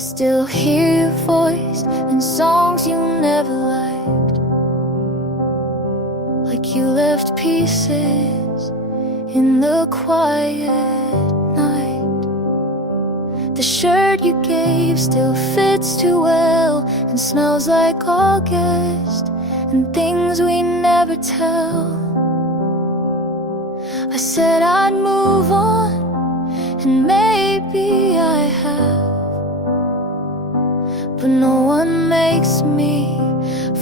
still hear your voice in songs you never liked, like you left pieces in the quiet night. The shirt you gave still fits too well and smells like August and things we never tell. I said I'd move on, and maybe I have, but no one makes me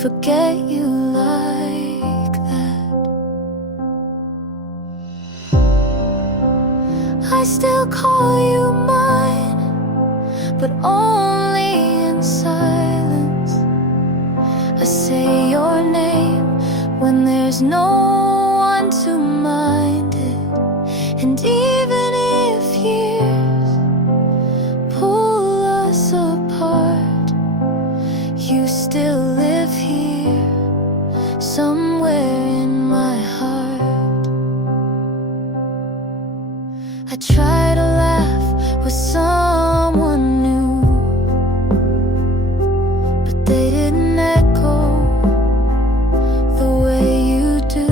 forget you like that. I still call you mine, but only in silence. I say your name when there's no one to mind it, and even if years pull us apart, you still live here somewhere in my heart. I try to laugh with someone new, but they didn't echo the way you do.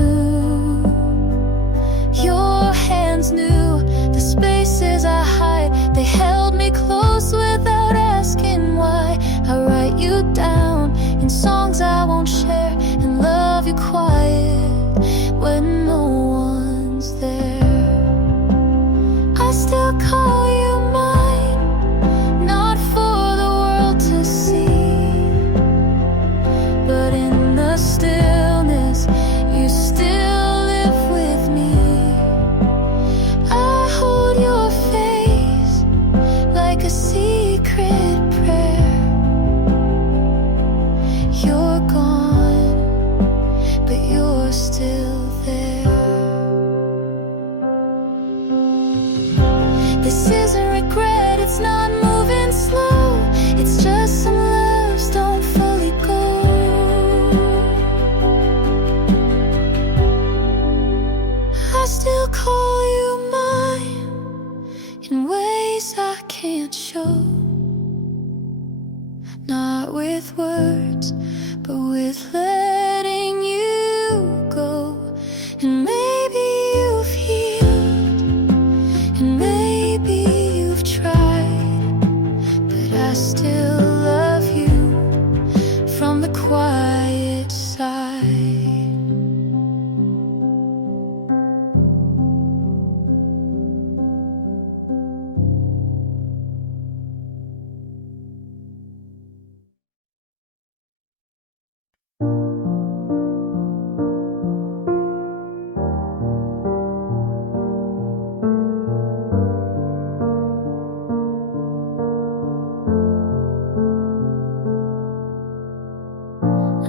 Your hands knew the spaces I hide. They held me close without asking why. I write you down in songs I won't share, and love you quiet when no one's there. I still call you mine, not for the world to see, but in the stillness you still live with me. I hold your face like a secret prayer. You're gone, but you're still there. This isn't regret, it's not moving slow. It's just some loves don't fully go. I still call you mine in ways I can't show, not with words, but with letting you go. And maybe you've healed, and maybe you've tried, but I still love you from the quiet side.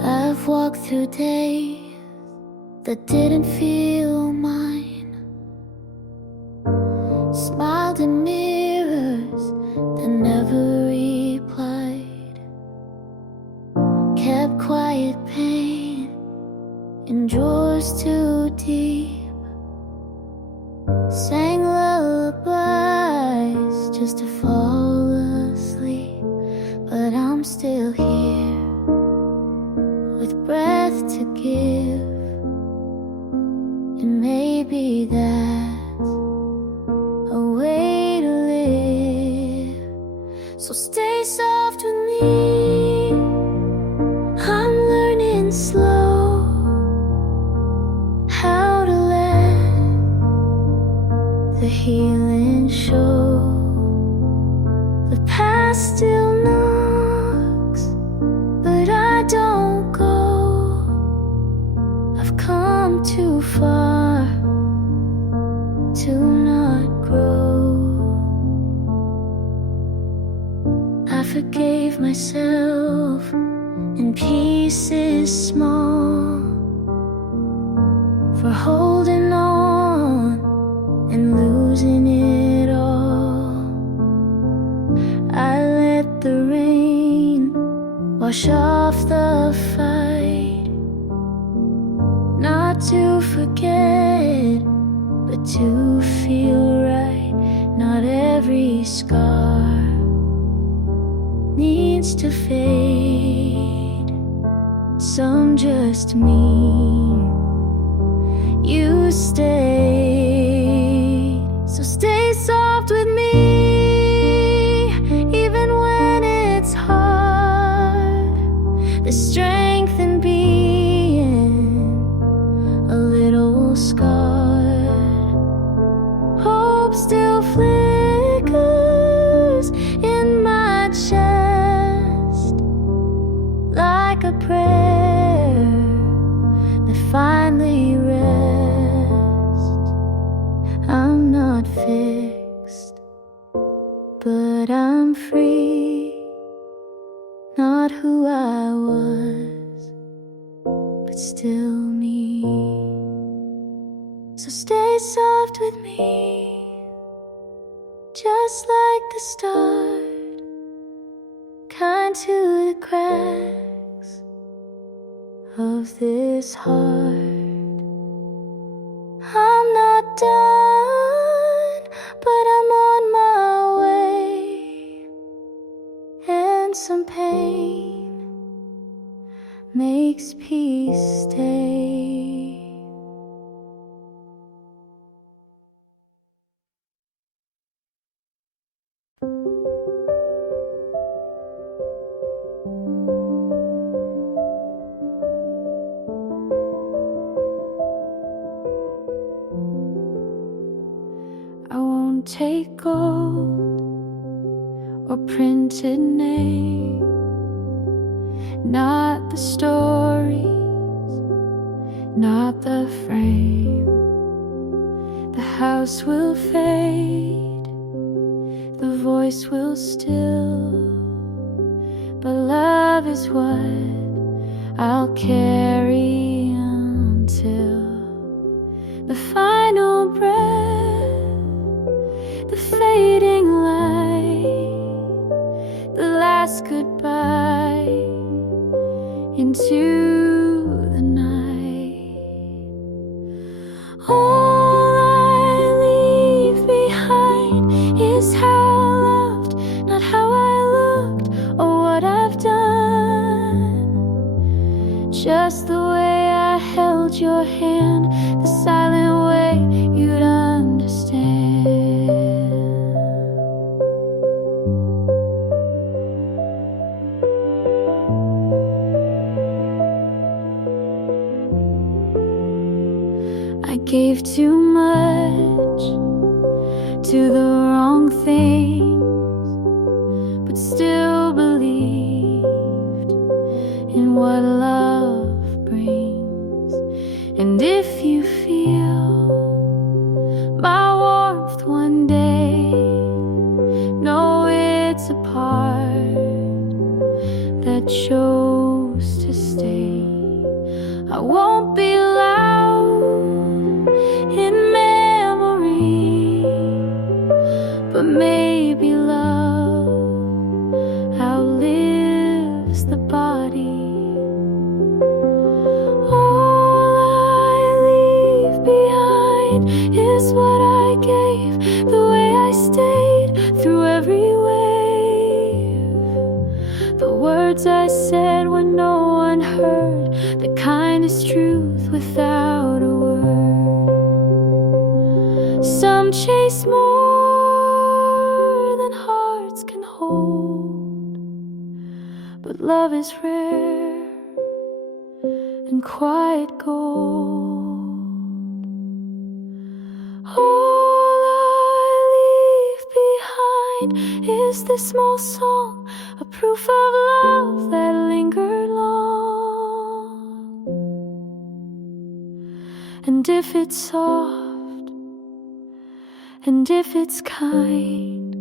I've walked through days that didn't feel mine, smiled in mirrors that never replied, kept quiet pain in drawers too deep, sang lullabies just to fall asleep. But I'm still here with breath to give, and maybe that's a way to live. So stay soft with me, I'm learning slow how to let the healing show. The past still knocks, but I don't go. I've come too far to not grow. I forgave myself in pieces small for holding on and losing it all. I let the rain wash off the fight, not to forget, but to feel right. Not every scar to fade, some just mean you stayed. So stay soft with me, even when it's hard. The strength in being a little scarred. Hope still flickers in my chest, like a prayer that finally rests. I'm not fixed, but I'm free. Not who I was, but still me. So stay soft with me, just like the start, kind to the cracks of this heart. I'm not done, but I'm on my way, and some pain makes peace stay. I won't take gold or printed name, not the stories, not the frame. The house will fade, the voice will still, but love is what I'll carry until the final breath, the fading light, the last goodbye into the night. All I leave behind is how I loved, not how I looked or what I've done. Just the way I held your hand, the silent way you'd understand. I gave too much to the wrong things, but still believed in what love brings. And if you feel my warmth one day, know it's a part that chose to stay. I won't be loud in memory, but maybe love outlives the body. All I leave behind is what I gave, the way I stayed through every wave, the words I said when no one heard, the kindest truth without a word. Some chase more than hearts can hold, but love is rare and quiet gold. All I leave behind is this small song, a proof of love that lingered long. And if it's soft, and if it's kind,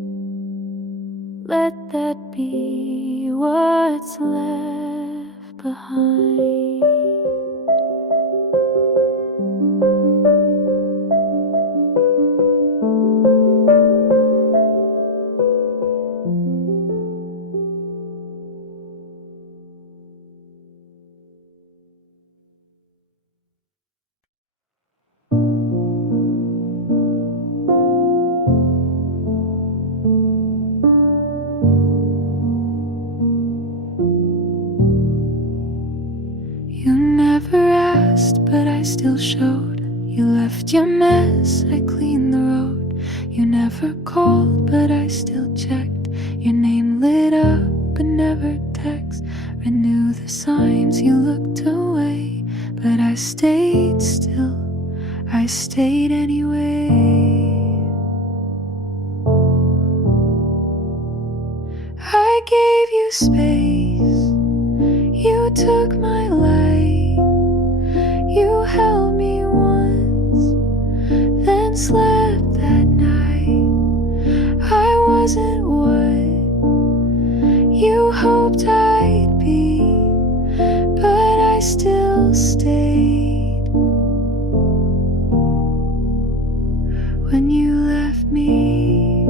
let that be what's left behind. still showed. You left your mess, I cleaned the road. You never called, but I still checked. Your name lit up, but never text. Renew the signs, you looked away, but I stayed still, I stayed anyway. I gave you space, you took my light. You held me once, then slept that night. I wasn't what you hoped I'd be, but I still stayed. When you left me,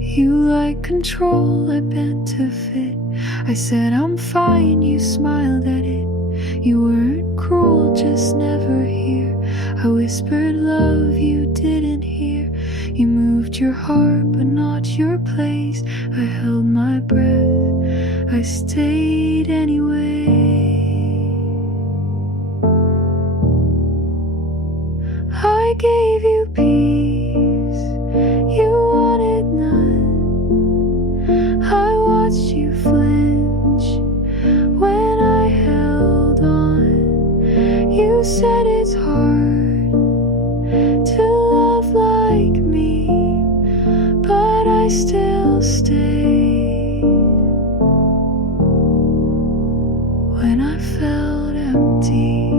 you like control, I bent to fit. I said I'm fine, you smiled at it. You weren't cruel, just never here. I whispered love you didn't hear. You moved your heart but not your place. I held my breath, I stayed anyway. I gave you peace, you wanted none. I watched you flinch when I held on. You said it's hard to love like me, but I still stayed. When I felt empty,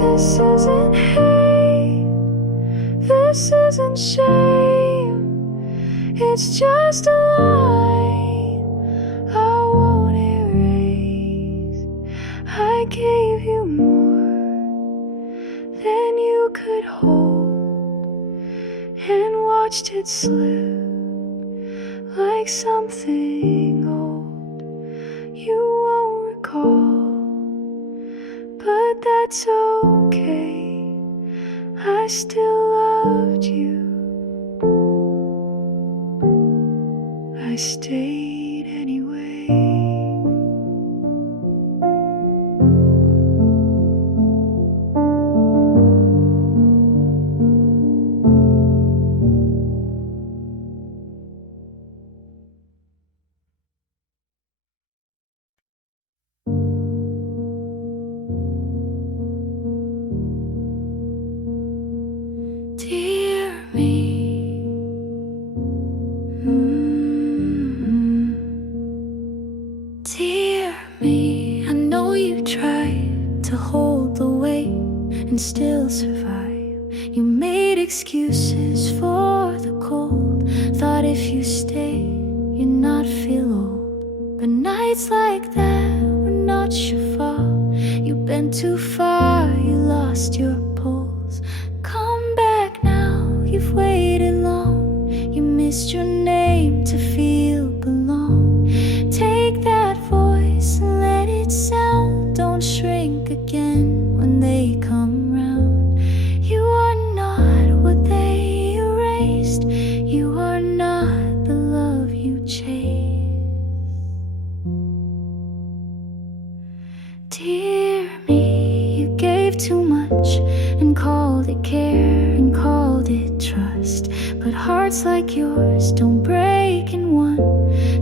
this isn't hate, this isn't shame. It's just a line I won't erase. I gave you more than you could hold, and watched it slip like something old you won't recall. But that's okay, I still loved you, I stayed anyway. Dear me, dear me, I know you tried to hold the weight and still survive. You made excuses for the cold, thought if you stayed you'd not feel old. But nights like that were not your fault. You've been too far, you lost your pulse. Come back now, you've waited long. You missed your name to feel belong. Take that voice and let it sound. Don't shrink again when they come round. You are not what they erased. You are not the love you chased. Dear me, you gave too much and called it care and called it trust. But hearts like yours don't break in one.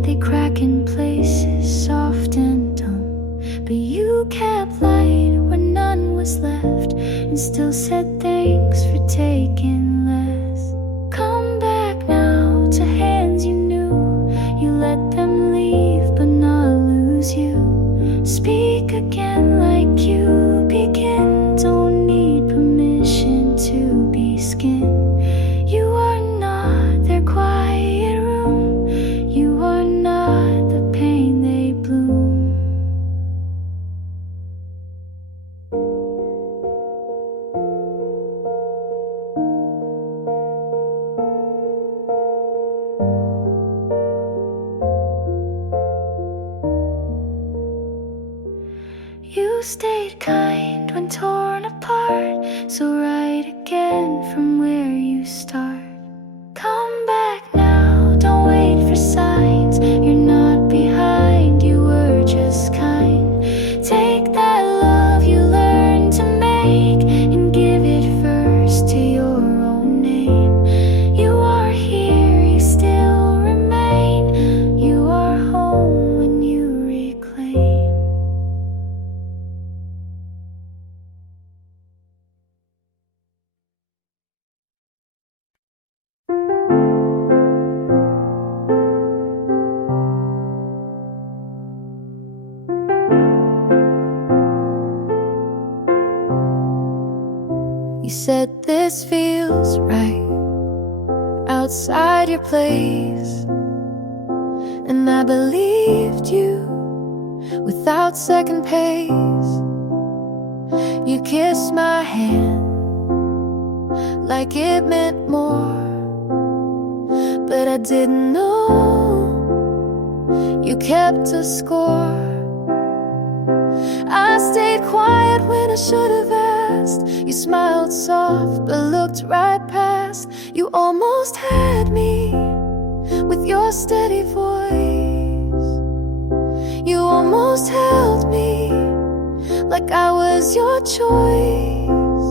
They crack in places soft and dumb. But you kept light where none was left, and still said thanks for taking less. Come back now to hands you knew. You let them leave but not lose you. Speak again like you begin. Don't need permission to be skin. You are not their quiet room. You are not the pain they bloom. You stayed kind when torn apart, so write again from where you start. Come back now, don't wait for signs. You're not behind, you were just kind. Take that love you learned to make and give it first to your own name. You are here, you still remain. You are home when you reclaim. You said this feels right outside your place, and I believed you without second pace. You kissed my hand like it meant more, but I didn't know you kept a score. I stayed quiet when I should have asked. You smiled soft but looked right past. You almost had me with your steady voice. You almost held me like I was your choice,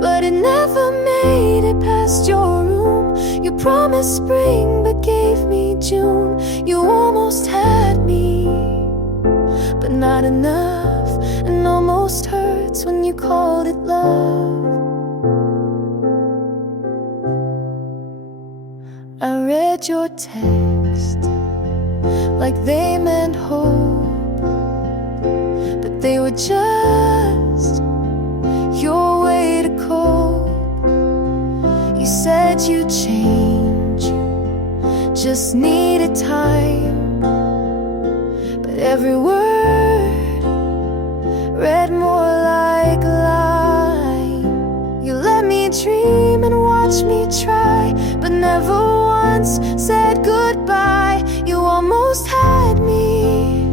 but it never made it past your room. You promised spring but gave me June. You almost had me, but not enough, and almost hurts when you called it love. I read your text like they meant hope, but they were just your way to cope. You said you'd change, just needed time, but every word read more like a lie. You let me dream and watch me try, but never once said goodbye. You almost had me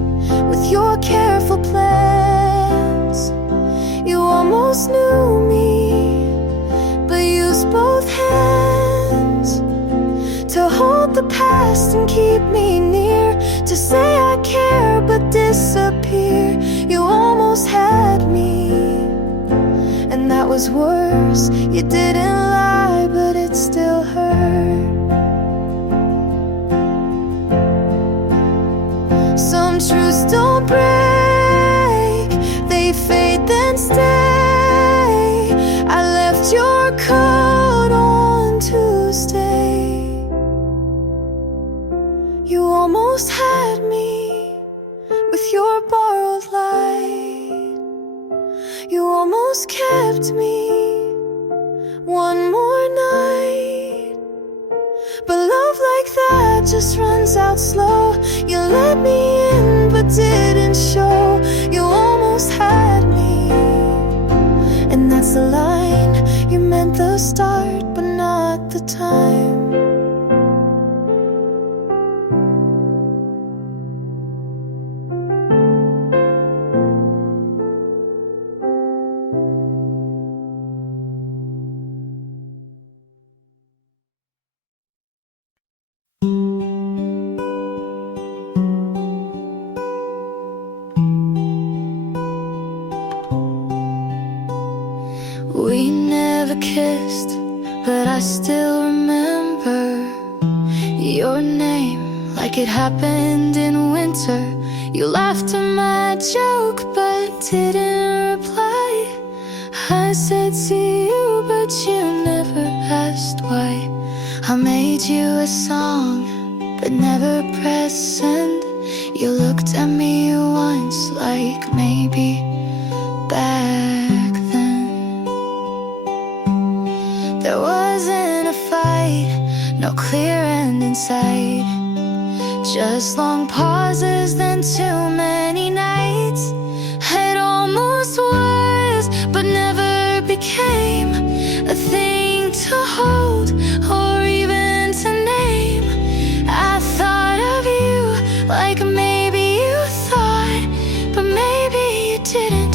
with your careful plans. You almost knew me, but used both hands to hold the past and keep me near, to say I care but disappear. You almost had me, and that was worse. You didn't lie, but it still hurt. Some truths don't break, they fade then stay. I left your coat on Tuesday. You almost had me with your borrowed light. You almost kept me one more night, but love like that just runs out slow. You let me in but didn't show. You almost had me, and that's the line. You meant the start but not the time. We never kissed, but I still remember your name like it happened in winter. You laughed at my joke but didn't reply. I said see you, but you never asked why. I made you a song but never pressed send. You looked at me once like maybe back then. There wasn't a fight, no clear end in sight, just long pauses, then too many nights. It almost was, but never became a thing to hold or even to name. I thought of you like maybe you thought, but maybe you didn't.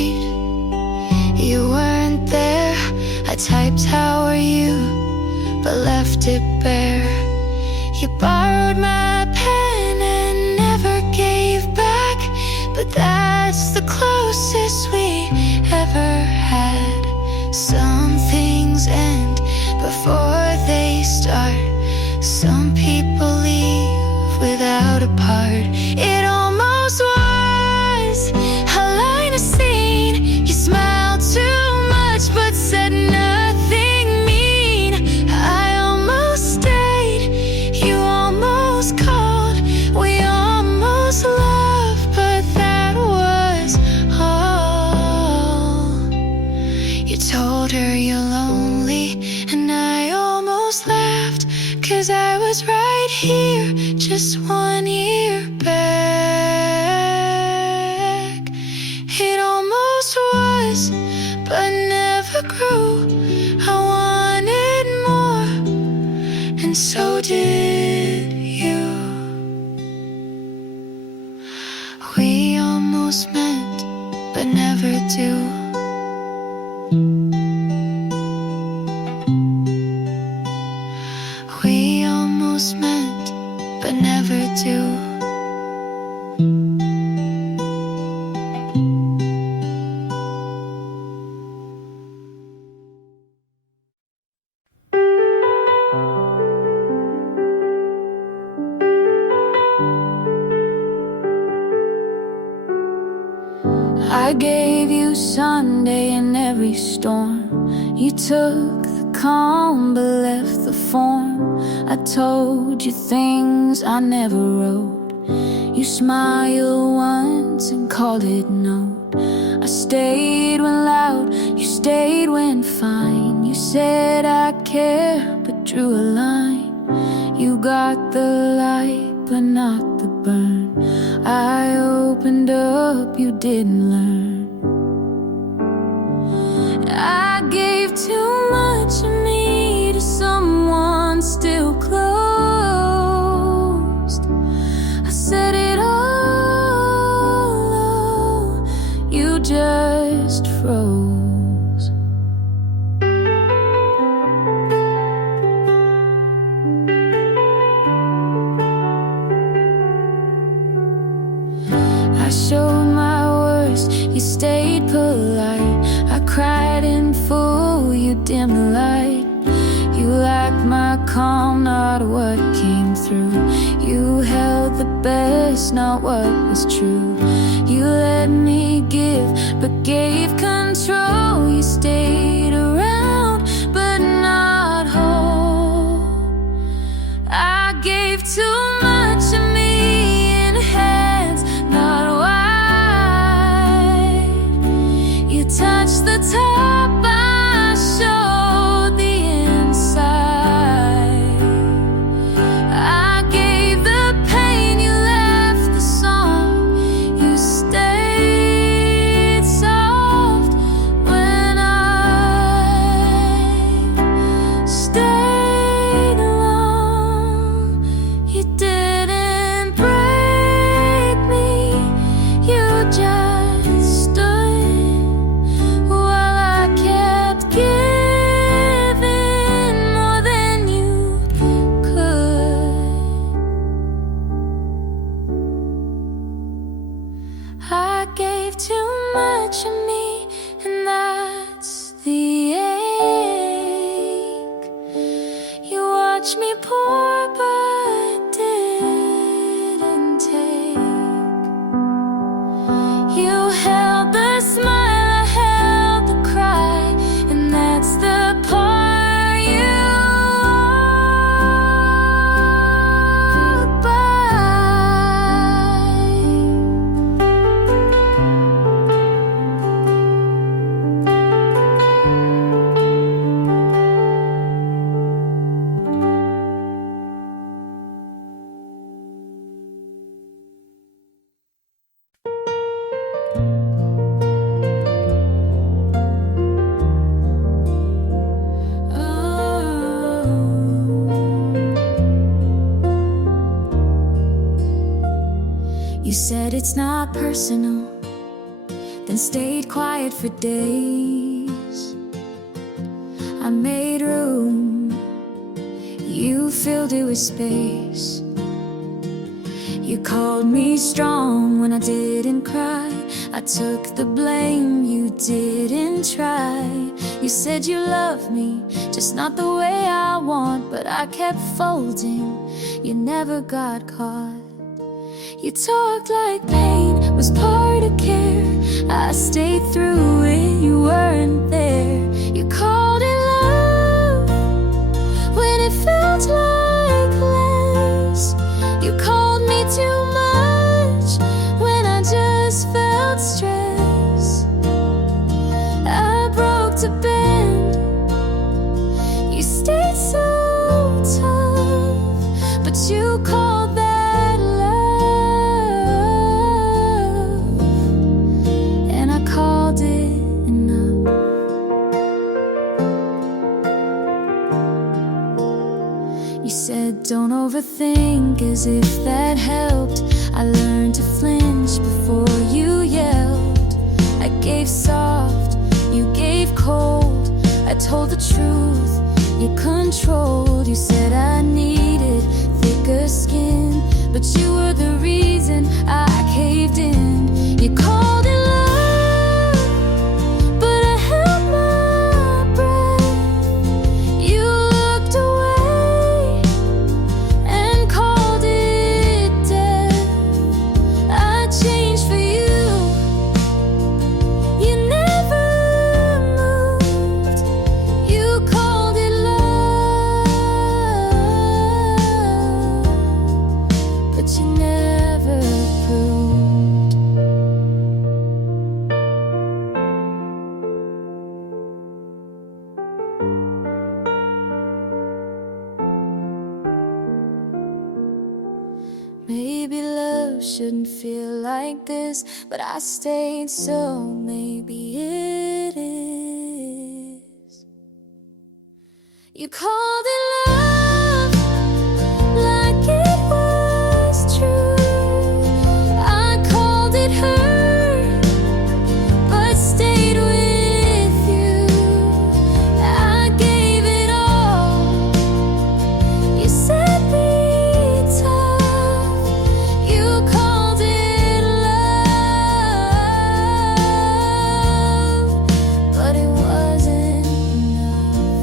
street. You weren't there. I typed "how are you," but left it bare. You borrowed my pen and never gave back, but that's the closest we ever had. Some things end before they start. Some people leave without a part. It almost was a line of scene. You smiled too much but said nothing mean. I almost stayed, you almost called, we almost loved, but that was all. You told her you're lonely, and I almost laughed, 'cause I was right here just 1 year back. It almost was, but never grew. I wanted more, and so did you. We almost met, but never do. We almost met, but never do. I gave you Sunday in every storm. You took the calm but left the form. I told you things I never wrote. You smiled once and called it note. I stayed when loud, you stayed when fine. You said I care but drew a line. You got the light but not the burn. I opened up, you didn't learn. I gave too much of me to someone still closed. I said it all, you just froze. I showed my worst, you stayed polite. I cried in full, you dimmed the light. You liked my calm, not what came through. You held the best, not what was true. You let me give, but gave control. You stayed around, but not whole. I gave too much of me in hands not wide. You touched the top, I showed the inside. I gave the pain, you left the song. You stayed soft when I stayed alone. You didn't break me, you just stood while I kept giving more than you could. I gave too much of me, and that's the ache. You watched me pour but didn't take. You held the smile, I held the cry, and that's the part you walk by. You said it's not personal, then stayed quiet for days. I made room, you filled it with space. You called me strong when I didn't cry. I took the blame, you didn't try. You said you loved me, just not the way I want. But I kept folding, you never got caught. You talked like pain was part of care. I stayed through it, you weren't there. You called it love when it felt like less. You called me too much when I just felt stress. I broke to bend, you stayed so tough, but you called that love, and I called it enough. You said don't overthink, as if that helped. I learned to flinch before you yelled. I gave soft, you gave cold. I told the truth, you controlled. You said I needed thicker skin, but you were the reason I caved in. You called it love, but I held my breath. You looked away and called it death. I changed for you, you never moved. You called it love, but you never proved. Maybe love shouldn't feel like this, but I stayed, so maybe it is. You called it love like it was true. I called it hurt, but stayed with you. I gave it all. You said be tough. You called it love, but it wasn't enough.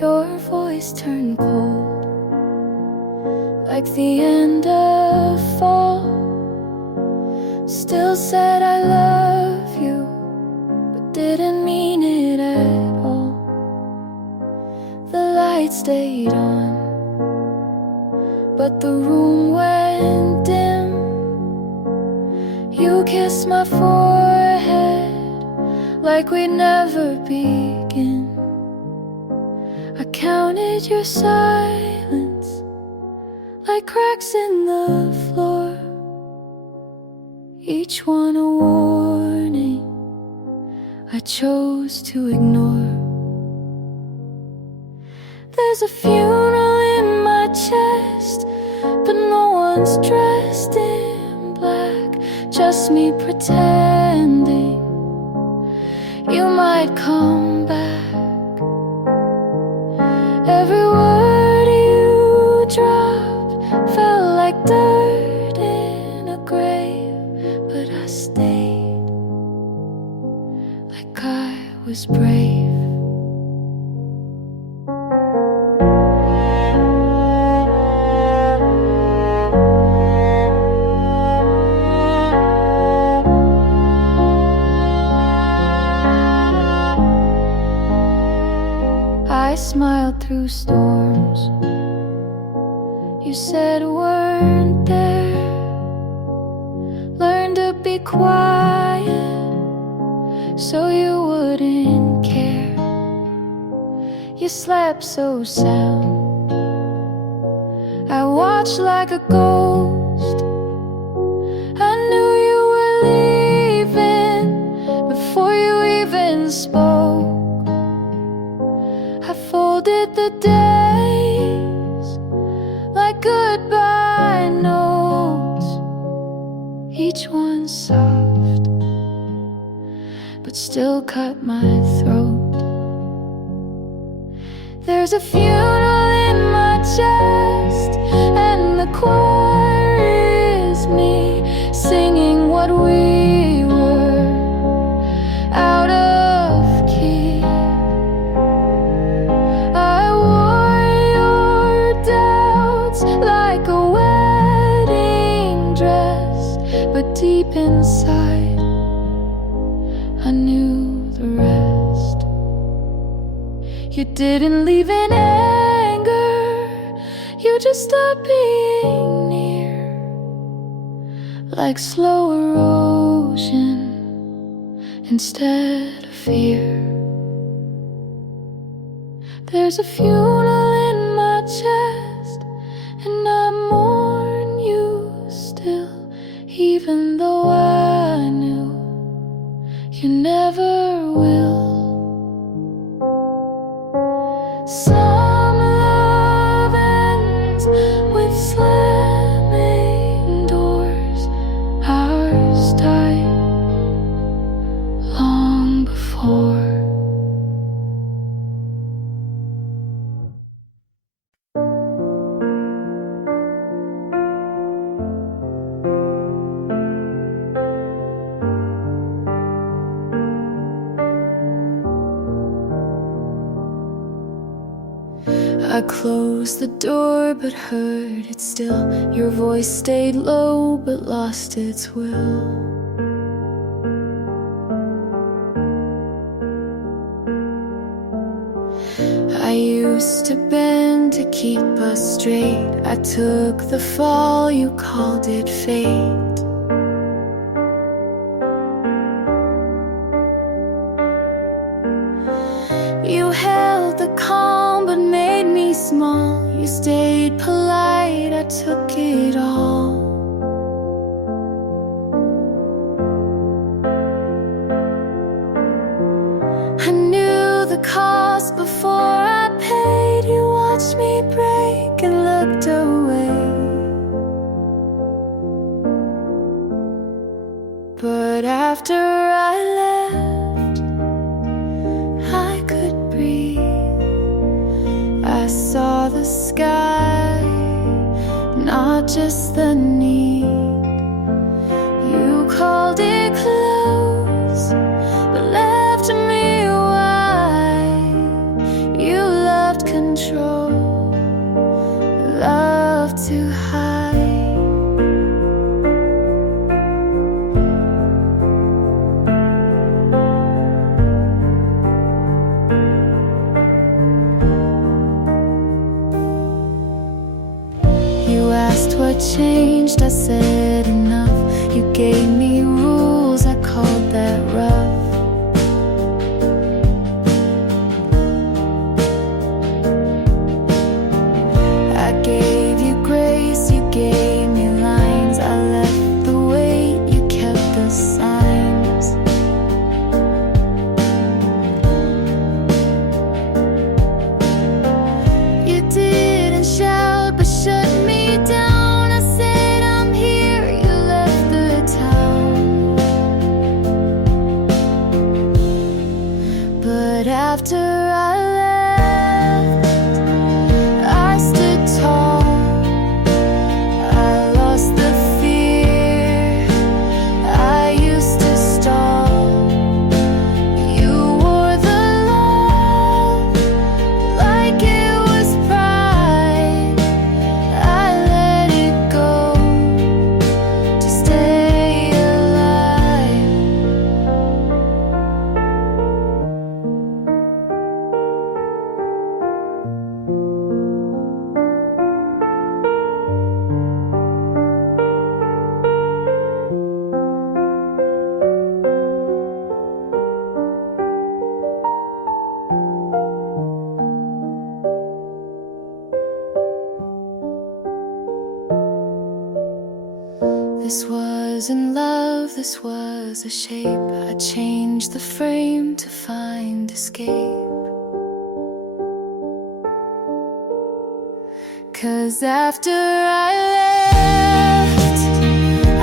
Your voice turned cold, like the end of fall. Still said I love you, but didn't mean it at all. The light stayed on, but the room went dim. You kissed my forehead like we'd never begin. I counted your silence like cracks in the floor, each one a warning I chose to ignore. There's a funeral in my chest, but no one's dressed in black, just me pretending you might come back. Every word you dropped felt like dirt in a grave, but I stayed like I was brave. I smiled through storms you said weren't there. Learned to be quiet so you wouldn't care. you slept so sound. I watched like a ghost. I knew you were leaving before you even spoke. I folded the days like goodbye notes, each one soft but still cut my throat. There's a funeral in my chest, and the choir is me singing what we were, out of key. I wore your doubts like a wedding dress, but deep inside I knew the rest. You didn't leave in anger, you just stopped being near, like slow erosion instead of fear. There's a funeral in my chest, and I mourn you still, even though I knew you never will. Some love ends with slamming doors. Ours died long before. I closed the door but heard it still. Your voice stayed low but lost its will. I used to bend to keep us straight. I took the fall, you called it fate. You held the calm but made me small. You stayed polite, I took it all. I knew the cost before I paid. You watched me break and looked away. But after I left, I could breathe. I saw the sky, not just the need. You called it close, but left me wide. You loved control, loved to hide. You asked what changed, I said enough. You gave me rules, I called that rough. I gave you grace, you gave me lines. I left the weight, you kept the signs. You didn't shout but shut me down. I said I'm here, you left the town. This wasn't love, this was a shape. I changed the frame to find escape. 'Cause after I left,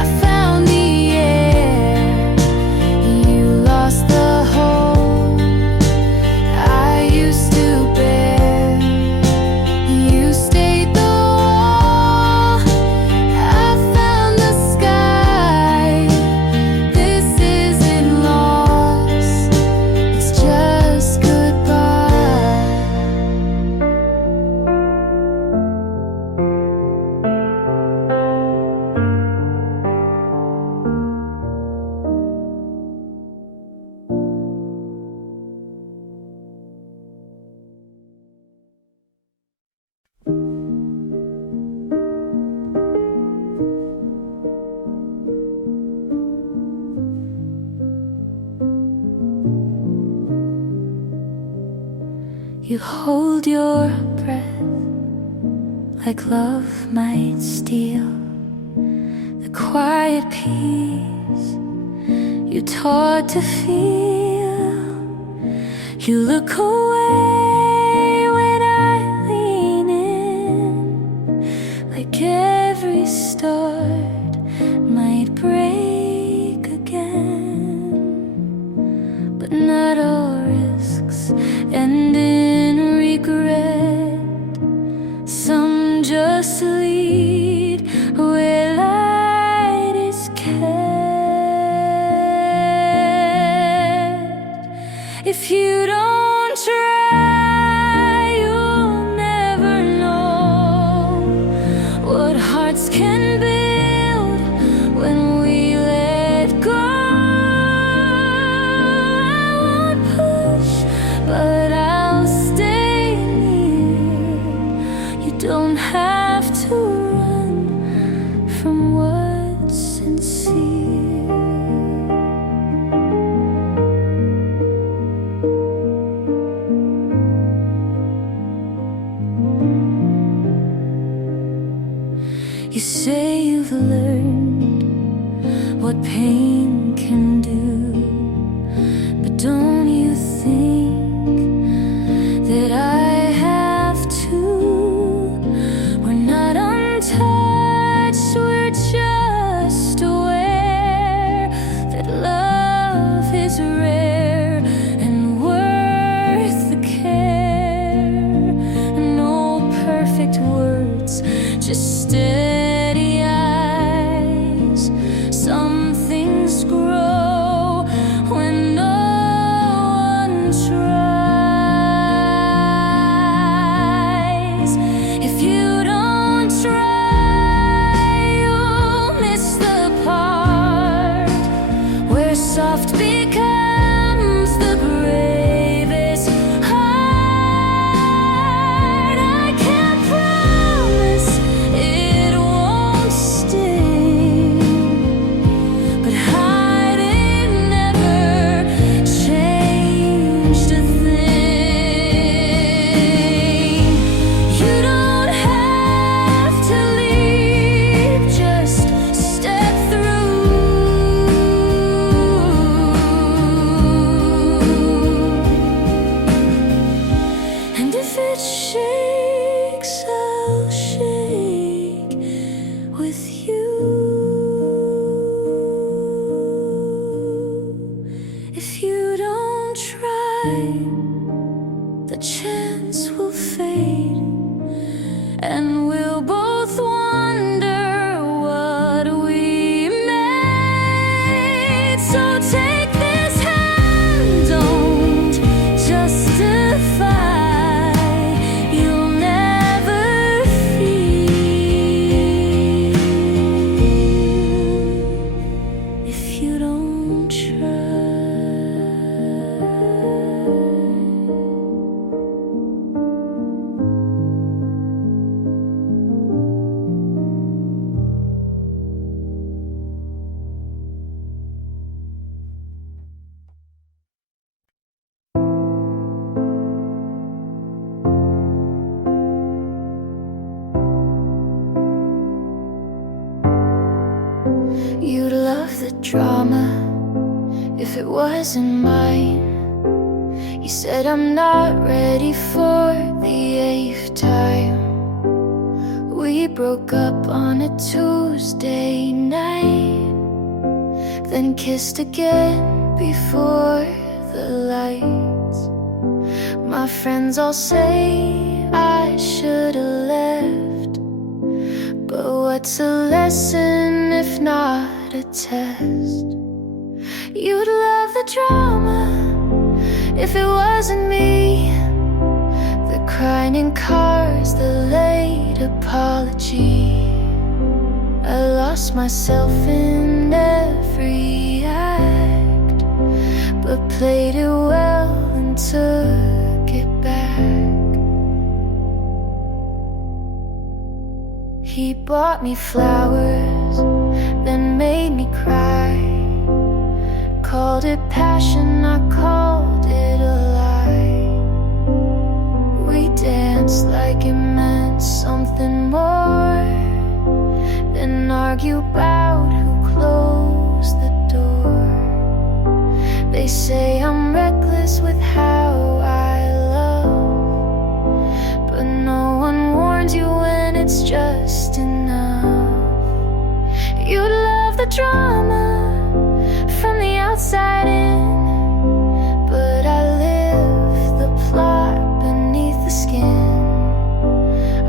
I found the air. You lost the hold I used to bear. You stayed the wall. I found the sky. This isn't loss, it's just goodbye. You hold your breath like love might steal the quiet peace you taught to feel. You look away when I lean in, like every start might break again. But not all risks end in regret. Some just lead where light is kept. If you don't try, you'll never know what hearts can build when we let go. I won't push, but I'll stay near. You don't have to run from what's sincere. You say you've learned what pain can do, but don't you think that I have to? We're not untouched, we're just aware that love is rare and worth the care. No perfect words, just steady eyes. Some things grow when no one tries. If you don't try, you'll miss the part where soft becomes the bravest heart. I can't promise it won't sting, but hiding never changed a thing. You don't have to leave, just step through. And if it shakes, I'll shake with you. If you don't try, the chance will fade, and we'll both wonder what we made. So take this hand, don't justify. You'll never feel if you don't try. the drama if it wasn't mine. You said I'm not ready for the 8th time. We broke up on a Tuesday night, then kissed again before the lights. My friends all say I should've left, but what's a lesson if not a test? You'd love the drama if it wasn't me, the crying in cars, the late apology. I lost myself in every act, but played it well and took it back. He bought me flowers, then made me cry. Called it passion, I called it a lie. We danced like it meant something more, then argue about who closed the door. They say I'm reckless with how I love, but no one warns you when it's just enough. You'd love the drama from the outside in, but I live the plot beneath the skin.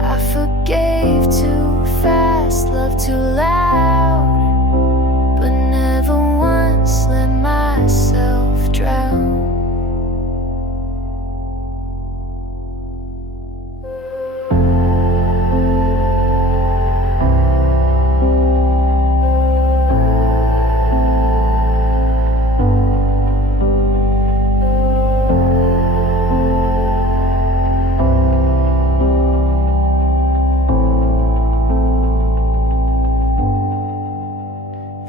I forgave too fast, loved too loud, but never once let myself drown.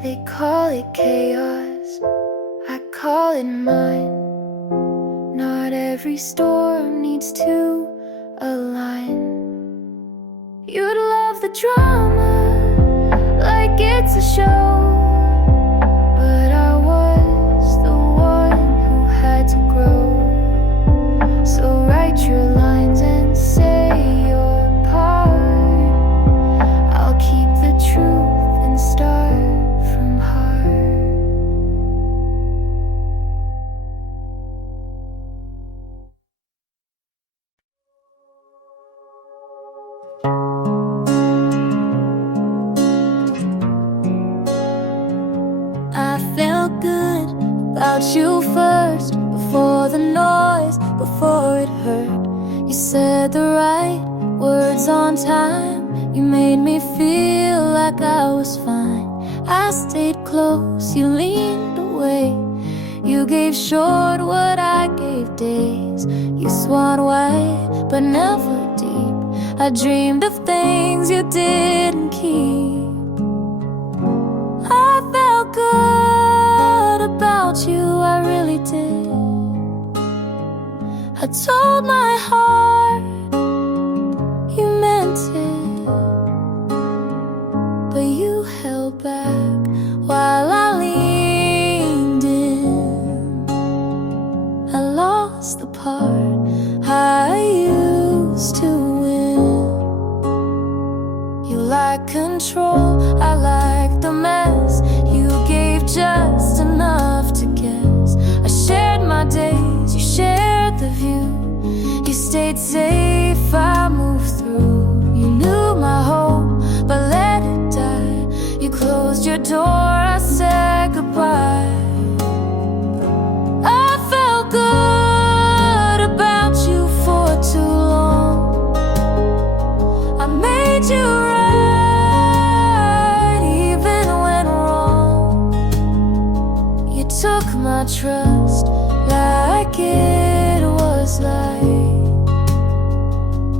They call it chaos, I call it mine. Not every storm needs to align. You'd love the drama like it's a show, but I was the one who had to grow. So write your lines and say your part. I'll keep the truth and start from heart. I felt good about you first, before the noise, before it hurt. You said the right words on time. You made me feel like I was fine. I stayed close, you leaned away. You gave short what I gave days. You swam wide, but never deep. I dreamed of things you didn't keep. I felt good about you, I really did. I told my heart you meant it, but you held back while I leaned in. I lost the part I used to win. You like control, I like the mess. You gave just enough to guess. I shared my days, you shared the view. You stayed safe, I moved through. You knew my home, but let it die. You closed your door, I said goodbye. I felt good about you for too long. I made you right even when wrong. You took my trust like it was light,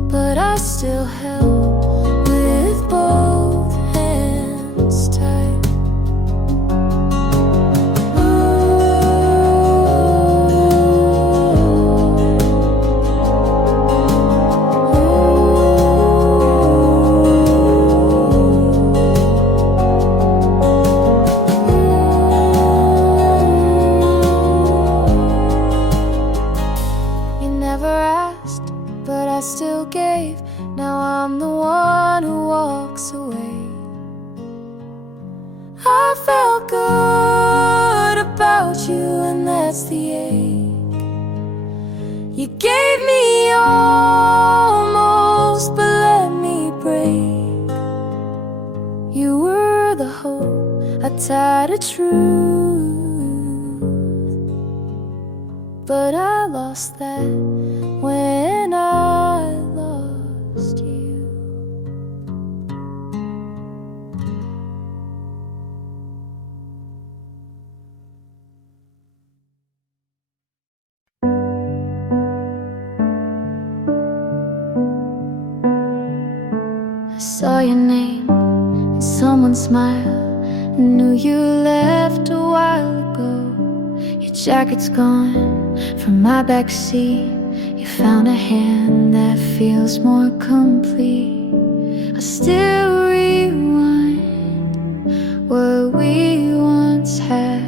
but I still held with both hands tight. still gave. Now I'm the one who walks away. I felt good about you, and that's the ache. You gave me almost, but let me break. You were the hope I tied a truth, but I lost that when I lost you. I saw your name and someone's smile. I knew you left a while ago. Your jacket's gone from my backseat. You found a hand that feels more complete. I still rewind what we once had,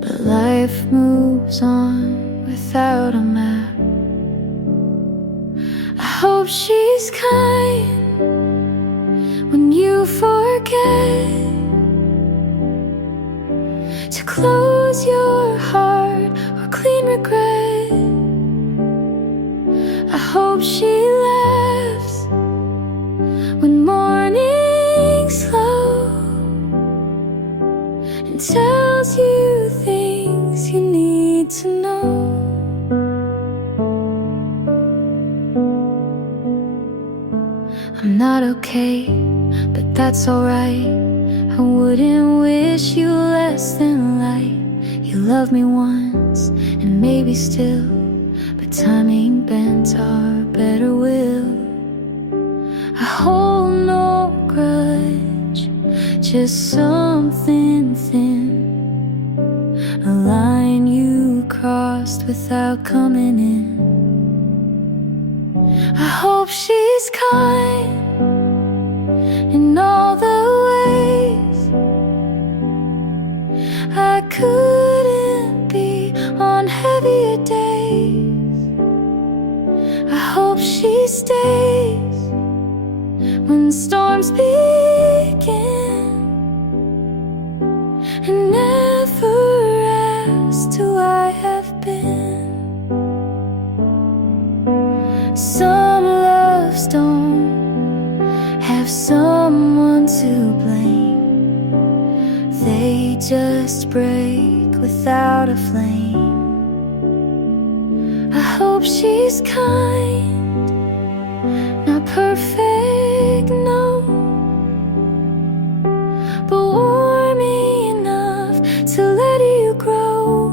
but life moves on without a map. I hope she's kind when you forget to close your heart or clean regret. I hope she laughs when morning's slow and tells you things you need to know. I'm not okay, but that's alright. I wouldn't wish you less than light. You loved me once, and maybe still, but time ain't bent our better will. I hold no grudge, just something thin, a line you crossed without coming in. I hope she's kind in all the ways I couldn't be on heavier days. I hope she stays when storms begin, and never asks who I have been. Some loves don't have someone to blame. They just break without a flame. I hope she's kind, not perfect, no, but warm enough to let you grow.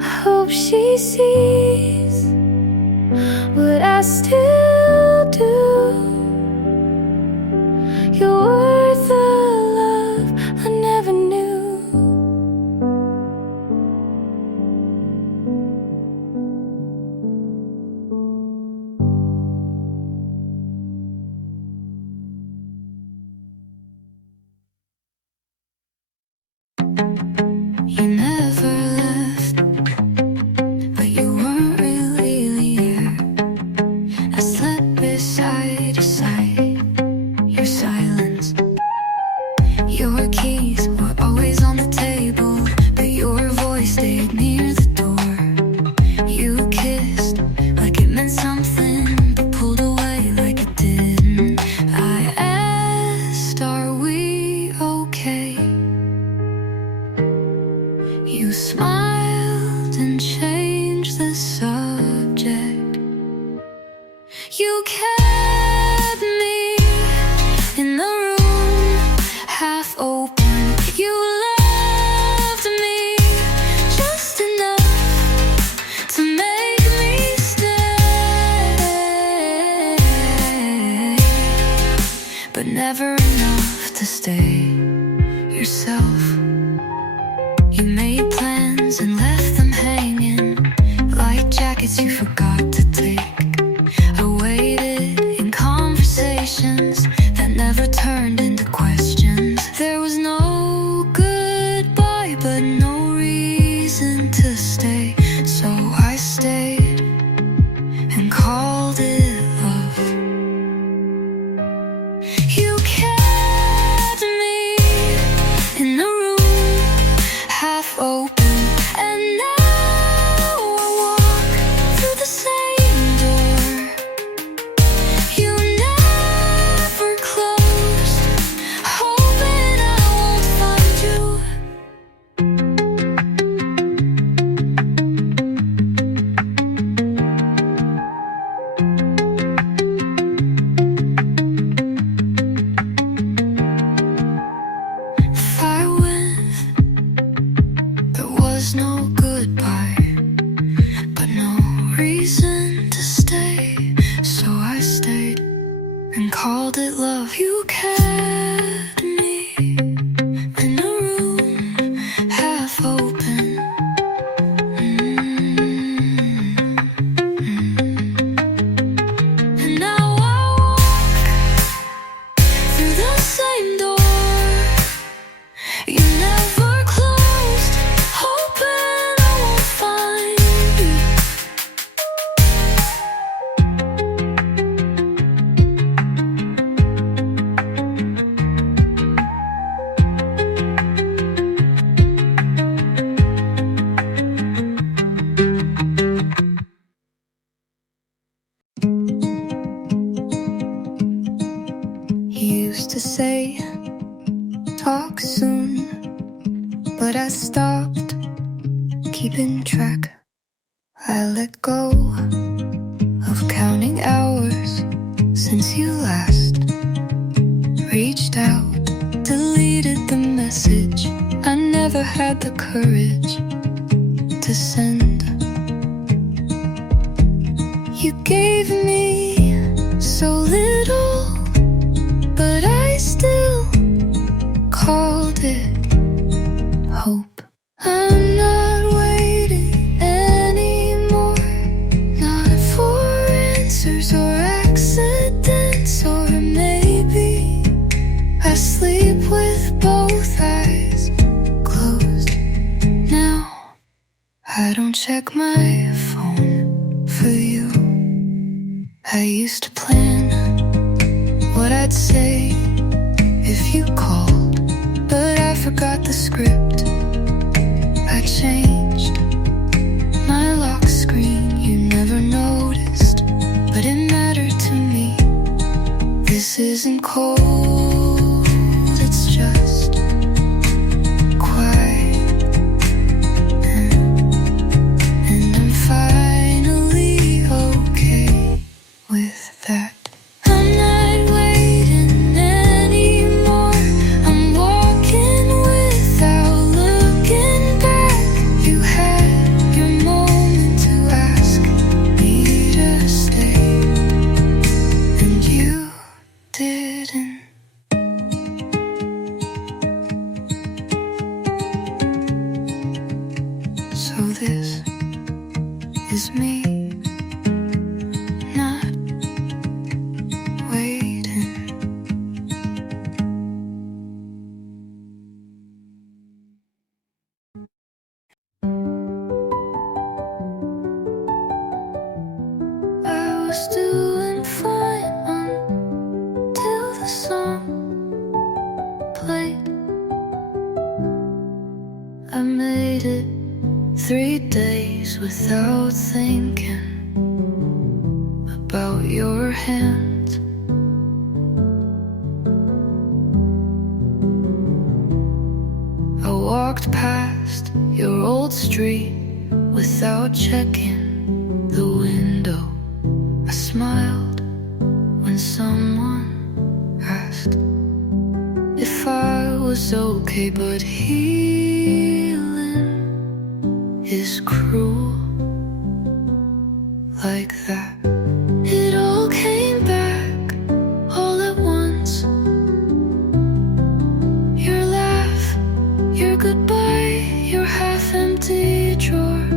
I hope she sees what I still do. You're worth the love I never knew. You never left, but you weren't really here. I slept beside your side, your silence. Your keys were always on the table, but your voice stayed near the door. You kissed like it meant something, but pulled away like it didn't. I asked, are we okay? You smiled and changed the subject. You kept me in the room, half open. You loved me just enough to make me stay, but never enough to stay yourself. You made plans and left them hanging like jackets you forgot to take. I waited in conversations that never turned into questions. There was no goodbye, but no reason to stay, so I stayed. reason to stay, so I stayed and called it love. You kept me in a room half open. And now I walk through the same door you never closed, hoping I won't find you. You used to say, talk soon, but I stopped keeping track. I let go of counting hours since you last reached out, deleted the message I never had the courage to send. You gave me so little, but I still called it hope. I'm not waiting anymore, not for answers or accidents, or maybe I sleep with both eyes closed. Now I don't check my phone for you. I used to plan what I'd say if you called, but I forgot the script. I changed my lock screen, you never noticed, but it mattered to me. This isn't cold, it's just quiet, and I'm finally okay with that. I'm not waiting anymore, I'm walking without looking back. You had your moment to ask me to stay, and you didn't. So this is me not waiting. I was doing fine until the song played. I made it 3 days without thinking about your hands. I walked past your old street without checking the window. I smiled when someone asked if I was okay, but healing is cruel like that. It all came back all at once. Your laugh, your goodbye, your half-empty drawer.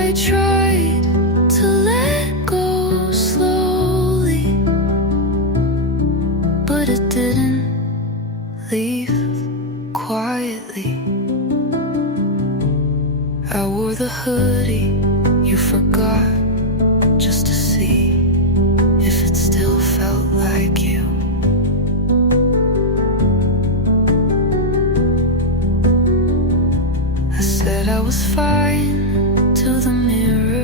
I tried to let go slowly, but it didn't leave quietly. I wore the hoodie you forgot just to see if it still felt like you. I said I was fine to the mirror.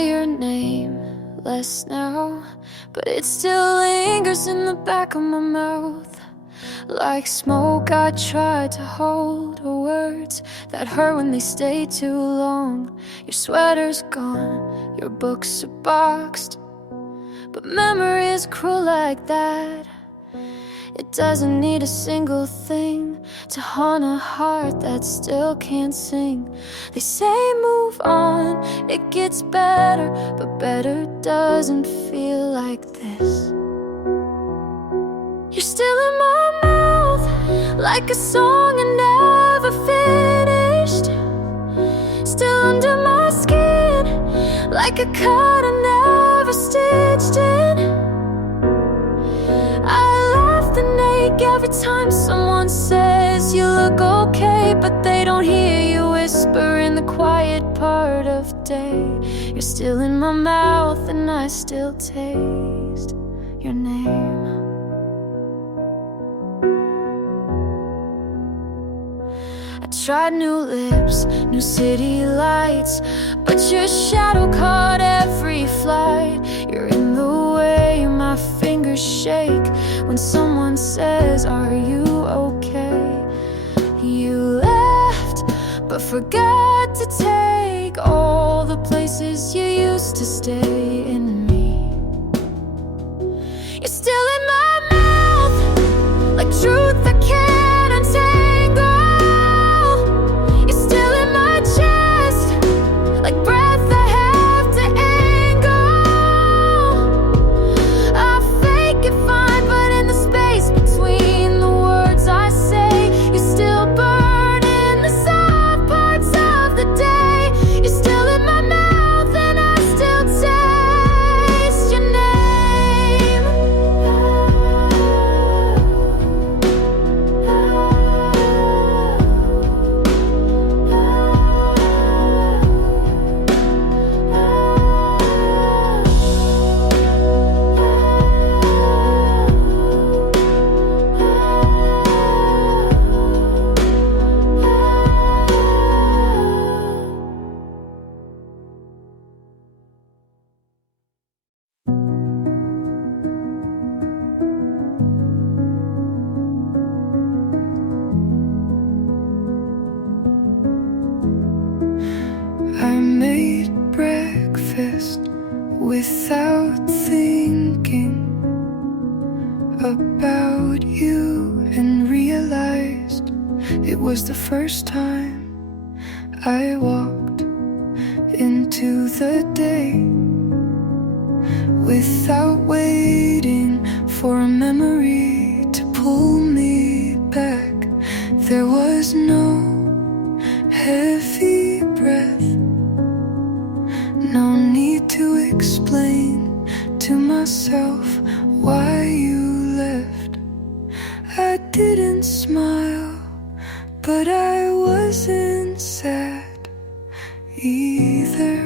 say your name less now, but it still lingers in the back of my mouth. Like smoke, I tried to hold words that hurt when they stay too long. Your sweater's gone, your books are boxed, but memory is cruel like that. It doesn't need a single thing to haunt a heart that still can't sing. They say move on, it gets better, but better doesn't feel like this. You're still in my mouth, like a song I never finished. Still under my skin, like a cut I never stitched in. Every time someone says you look okay, but they don't hear you whisper in the quiet part of day. You're still in my mouth and I still taste your name. I tried new lips, new city lights, but your shadow caught every flight. You're in the way my fingers shake when someone says, are you okay? You left, but forgot to take all the places you used to stay in me. You're still in my mouth, like truth I can't untangle. You're still in my chest, like breath I have to angle. I fake it fine, but in the space between the words I say, you still burn in the soft parts of the day. You're still in my mouth and I still taste your name. I made breakfast without thinking about you and realized it was the first time I walked into the day without waiting for a memory to pull me back. There was no heavy breath, no need to explain to myself why you left. I didn't smile, but I wasn't sad either.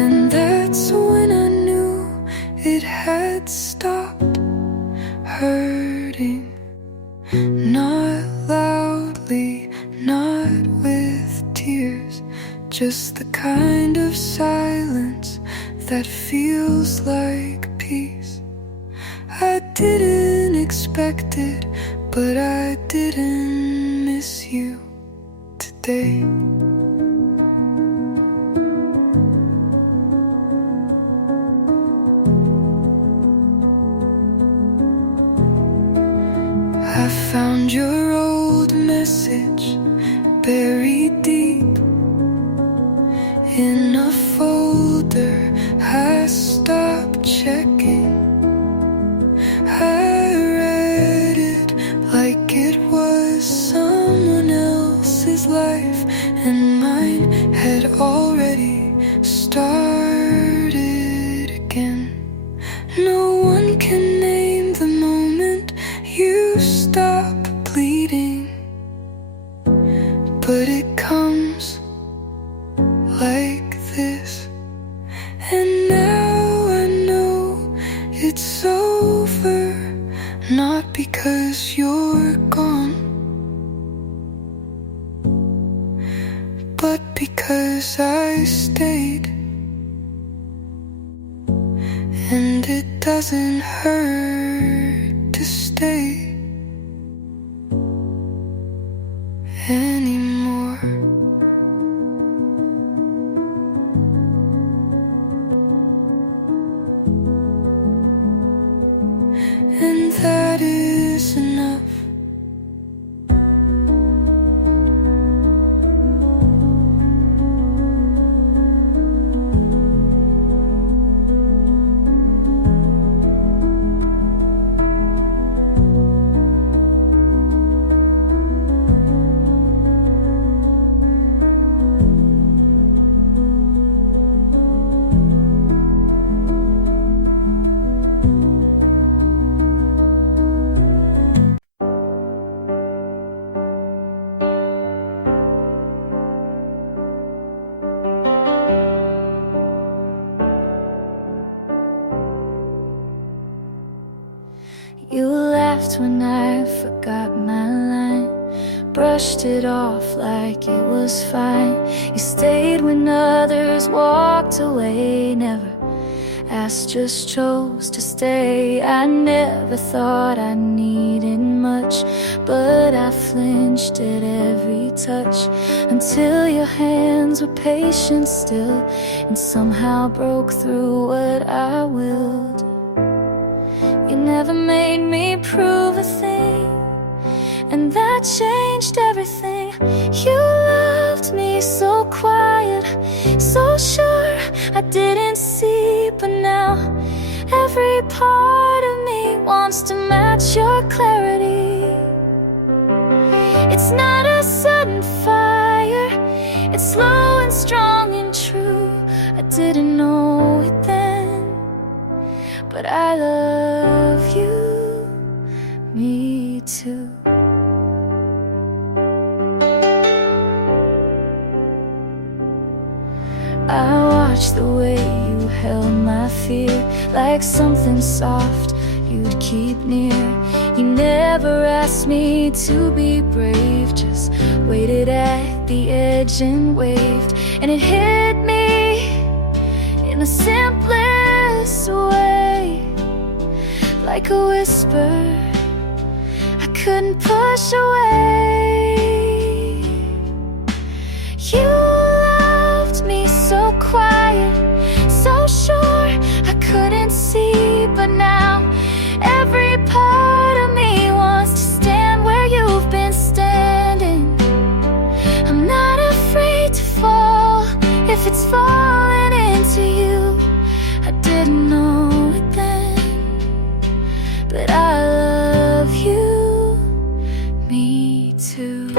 And that's when I knew it had stopped hurting. Not loudly, not with tears, just the kind of silence that feels like peace. I didn't expect it, but I didn't miss you today. I found your old message buried deep in a folder I stopped checking. I read it like it was someone else's life, and mine had already started again. No one can name the moment you stop bleeding, but it comes like this. And now I know it's over, not not because you're gone, but because I stayed. And it doesn't hurt to stay anymore. And that is enough. You laughed when I forgot my line, brushed it off like it was fine. You stayed when others walked away, never asked, just chose to stay. I never thought I needed much, but I flinched at every touch, until your hands were patient still, and somehow broke through what I willed. You never made me prove a thing, and that changed everything. You loved me so quiet, so sure I didn't see, but now every part of me wants to match your clarity. It's not a sudden fire, it's slow and strong and true. I didn't know it then, but I love you, me too. I watched the way you held my fear, like something soft you'd keep near. You never asked me to be brave, just waited at the edge and waved. And it hit me in the simplest way, like a whisper I couldn't push away. You loved me so quiet, so sure I couldn't see, but now every part of me wants to stand where you've been standing. I'm not afraid to fall if it's falling into you. I didn't know it then, but I love you, me too.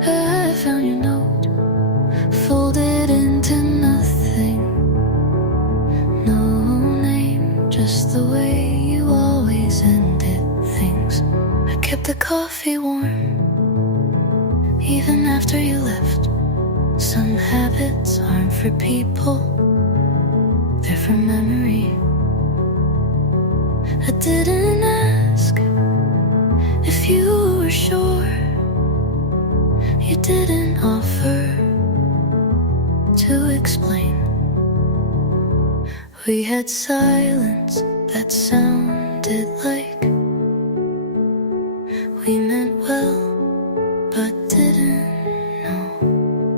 I found your note, folded into nothing. No name, just the way you always ended things. I kept the coffee warm, even after you left. Some habits aren't for people, they're for memory. I didn't ask if you were sure. You didn't offer to explain. We had silence that sounded like we meant well, but didn't know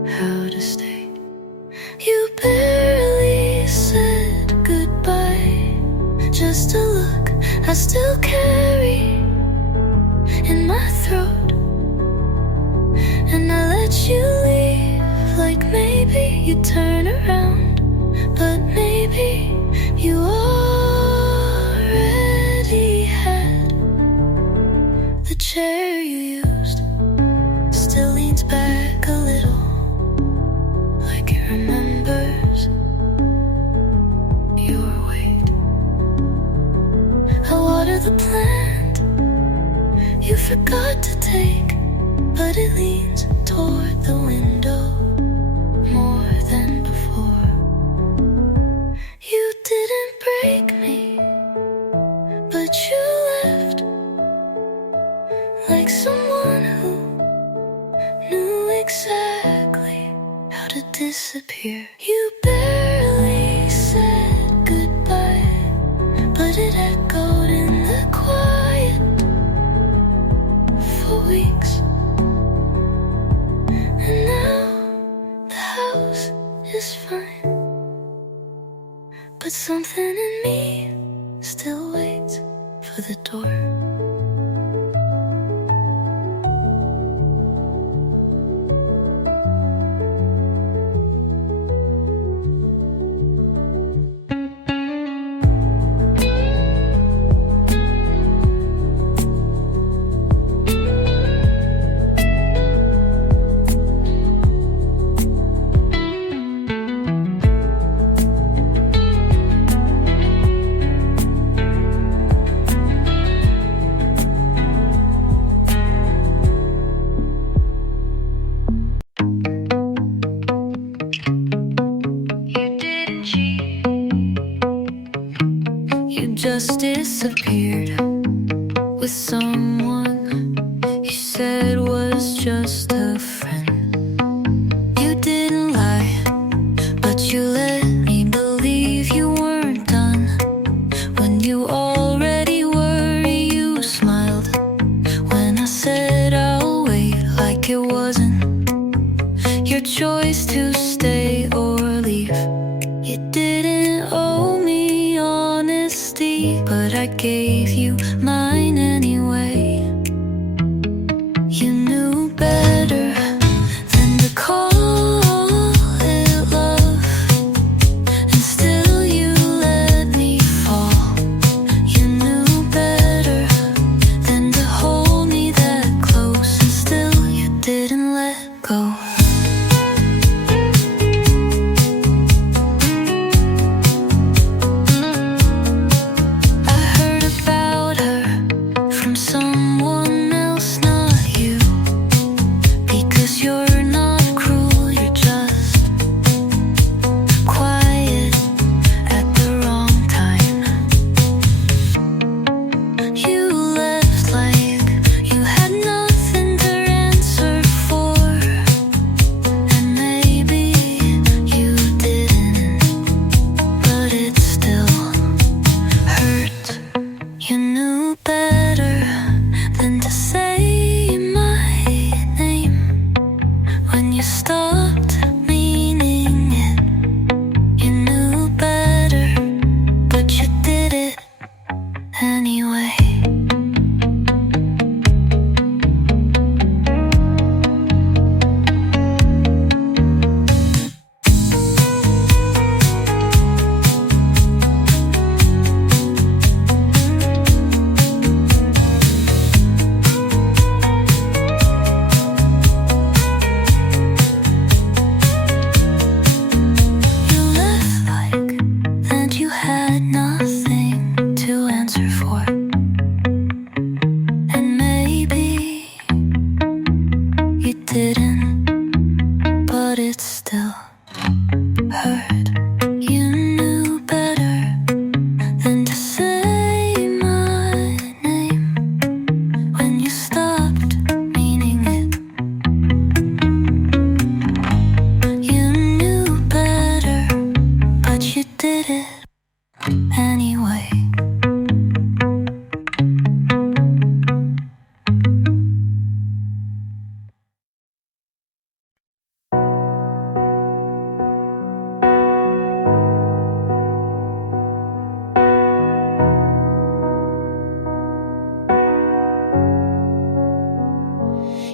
how to stay. You barely said goodbye, just a look I still carry in my throat. And I let you leave, like maybe you'd turn around, but maybe you already had. The chair you used still leans back a little, like it remembers got to take, but it leans toward the window more than before. You didn't break me, but you left like someone who knew exactly how to disappear. You barely said goodbye, but it echoed in the quiet for weeks. And now the house is fine, but something in me still waits for the door. Just disappeared with someone you said was just a friend. You didn't lie, but you let me believe you weren't done. When you already were, you smiled when I said I'll wait, like it wasn't your choice to stay or leave. You didn't owe me honesty, but I gave you mine anyway. You knew better than to call it love, and still you let me fall. You knew better than to hold me that close, and still you didn't let go.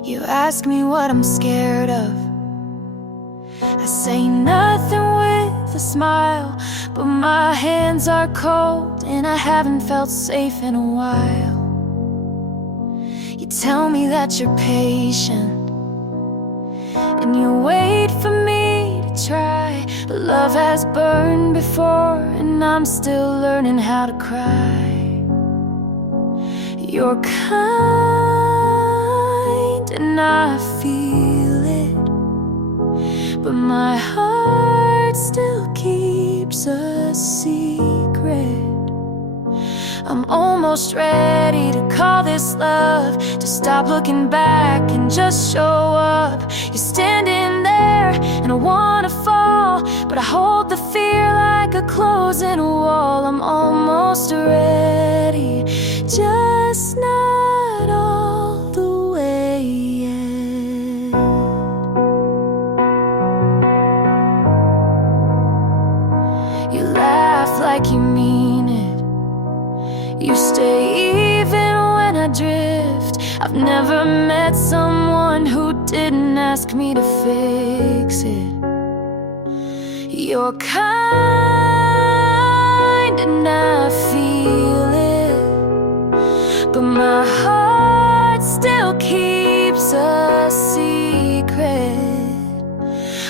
You ask me what I'm scared of. I say nothing with a smile, but my hands are cold and I haven't felt safe in a while. You tell me that you're patient and you wait for me to try, but love has burned before and I'm still learning how to cry. You're kind, and I feel it, but my heart still keeps a secret. I'm almost ready to call this love, to stop looking back and just show up. You're standing there and I wanna fall, but I hold the fear like a closing wall. I'm almost ready, just not all the way yet. You laugh like you mean it, you stay even when I drift. I've never met someone who didn't ask me to fix it. You're kind and I feel it, but my heart still keeps a secret.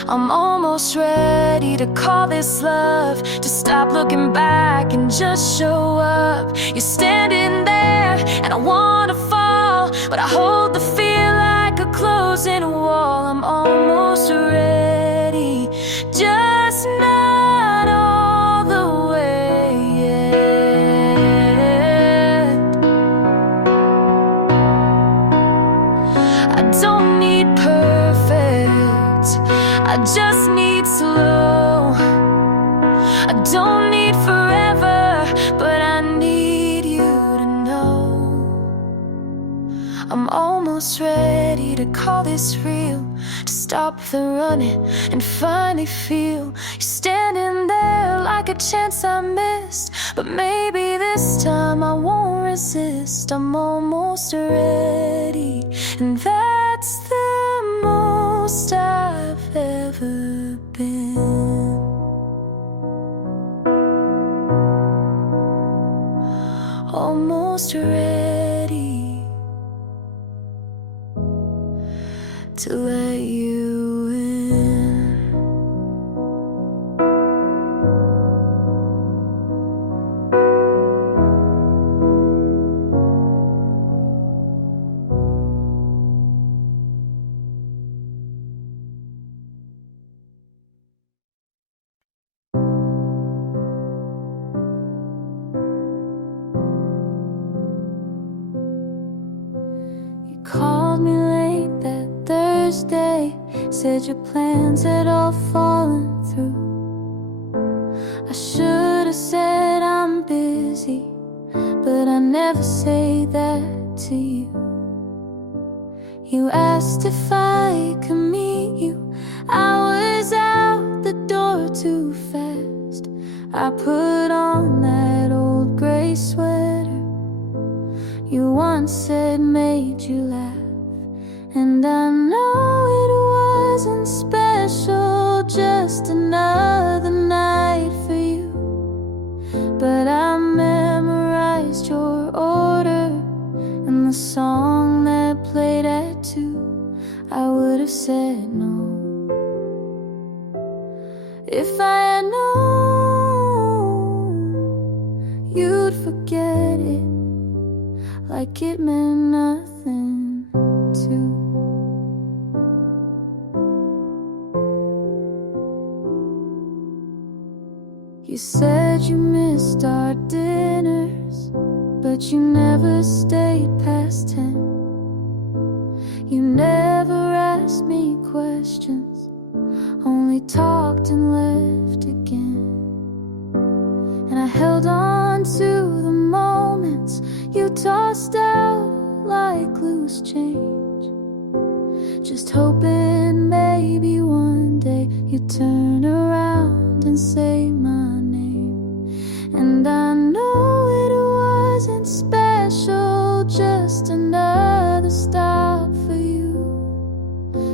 I'm almost ready to call this love, to stop looking back and just show up. You're standing there and I wanna fall, but I hold the fear like a closing wall. I'm almost ready, just not all the way yet. I don't need perfect, I just need slow. I don't need forever, but I need you to know. I'm almost ready to call this real, to stop the running and finally feel you standing there like a chance I missed. But maybe this time I won't resist. I'm almost ready, and that's the most I've ever been. Almost ready to let you in. Called me late that Thursday, said your plans had all fallen through. I should have said I'm busy, but I never say that to you. You asked if I could meet you, I was out the door too fast. I put on that old gray sweater you once said made you laugh, and I know it wasn't special, just another night for you. But I memorized your order and the song that played at 2. I would have said no if I had known you'd forget it like it meant nothing to. You said you missed our dinners, but you never stayed past 10. You never asked me questions, only talked and left again. And I held on to the moments you tossed out like loose change, just hoping maybe one day you'd turn around and say my name. And I know it wasn't special, just another stop for you.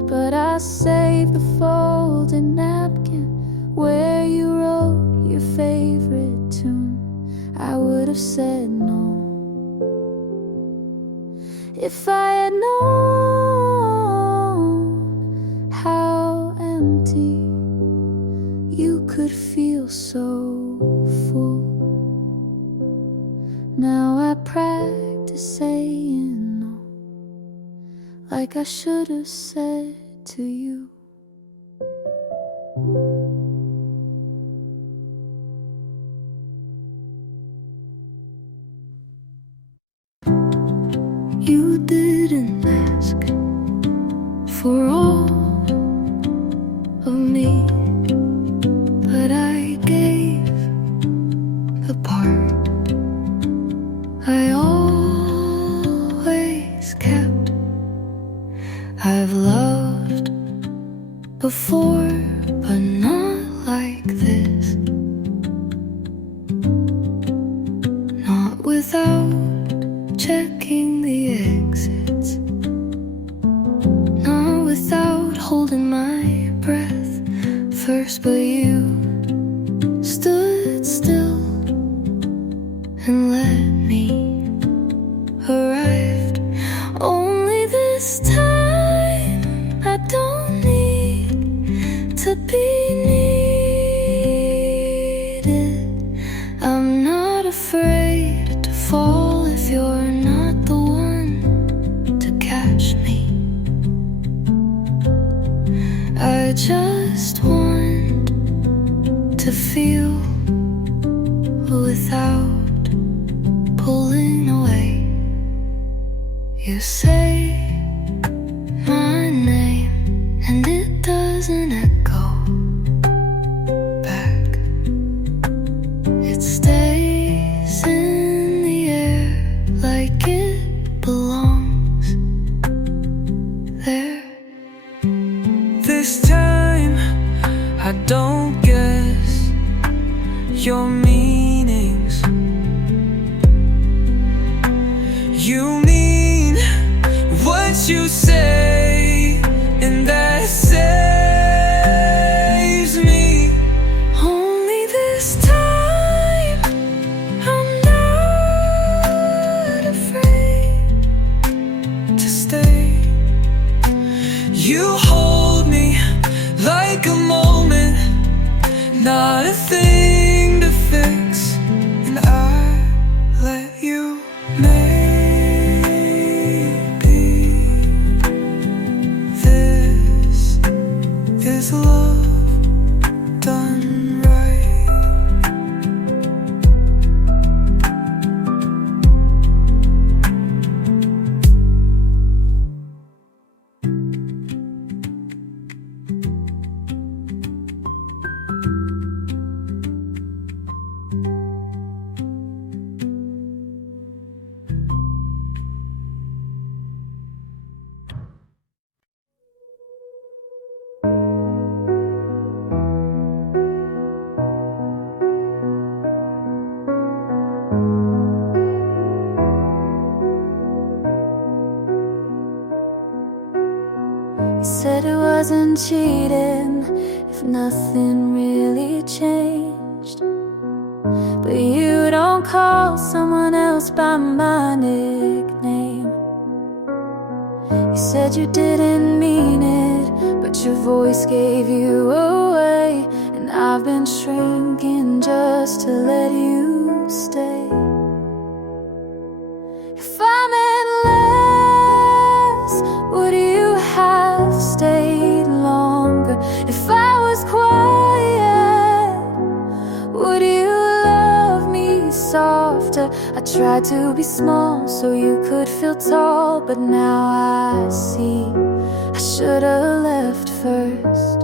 But I saved the folded napkin where you wrote your favorite tune. I would have said no if I had known how empty you could feel so full. Now I practice saying no like I should have said to you. You didn't ask for all of me, but I gave the part I always kept. I've loved before, but not like this. Not without checking the exits. Not without holding my breath first, but you stood still and let me arrive. Only this time I don't need to be needed. I'm not afraid to fall if you're not the one to catch me. I just want to feel without pulling away. You say my name and it doesn't echo back. It stays in the air like it belongs there. This time I don't guess your meanings. You mean what you say, and that saves me. Only this time I'm not afraid To stay, you hold me like a moment, not a thing to fix, and I let you. Maybe this is love done right. You said it wasn't cheating if nothing really changed, but you don't call someone else by my nickname. You said you didn't mean it, but your voice gave you away, and I've been shrinking just to let you stay. If I meant less, would you have stayed longer? If I was quiet, would you love me softer? I tried to be small so you could feel tall, but now I see I should've left first.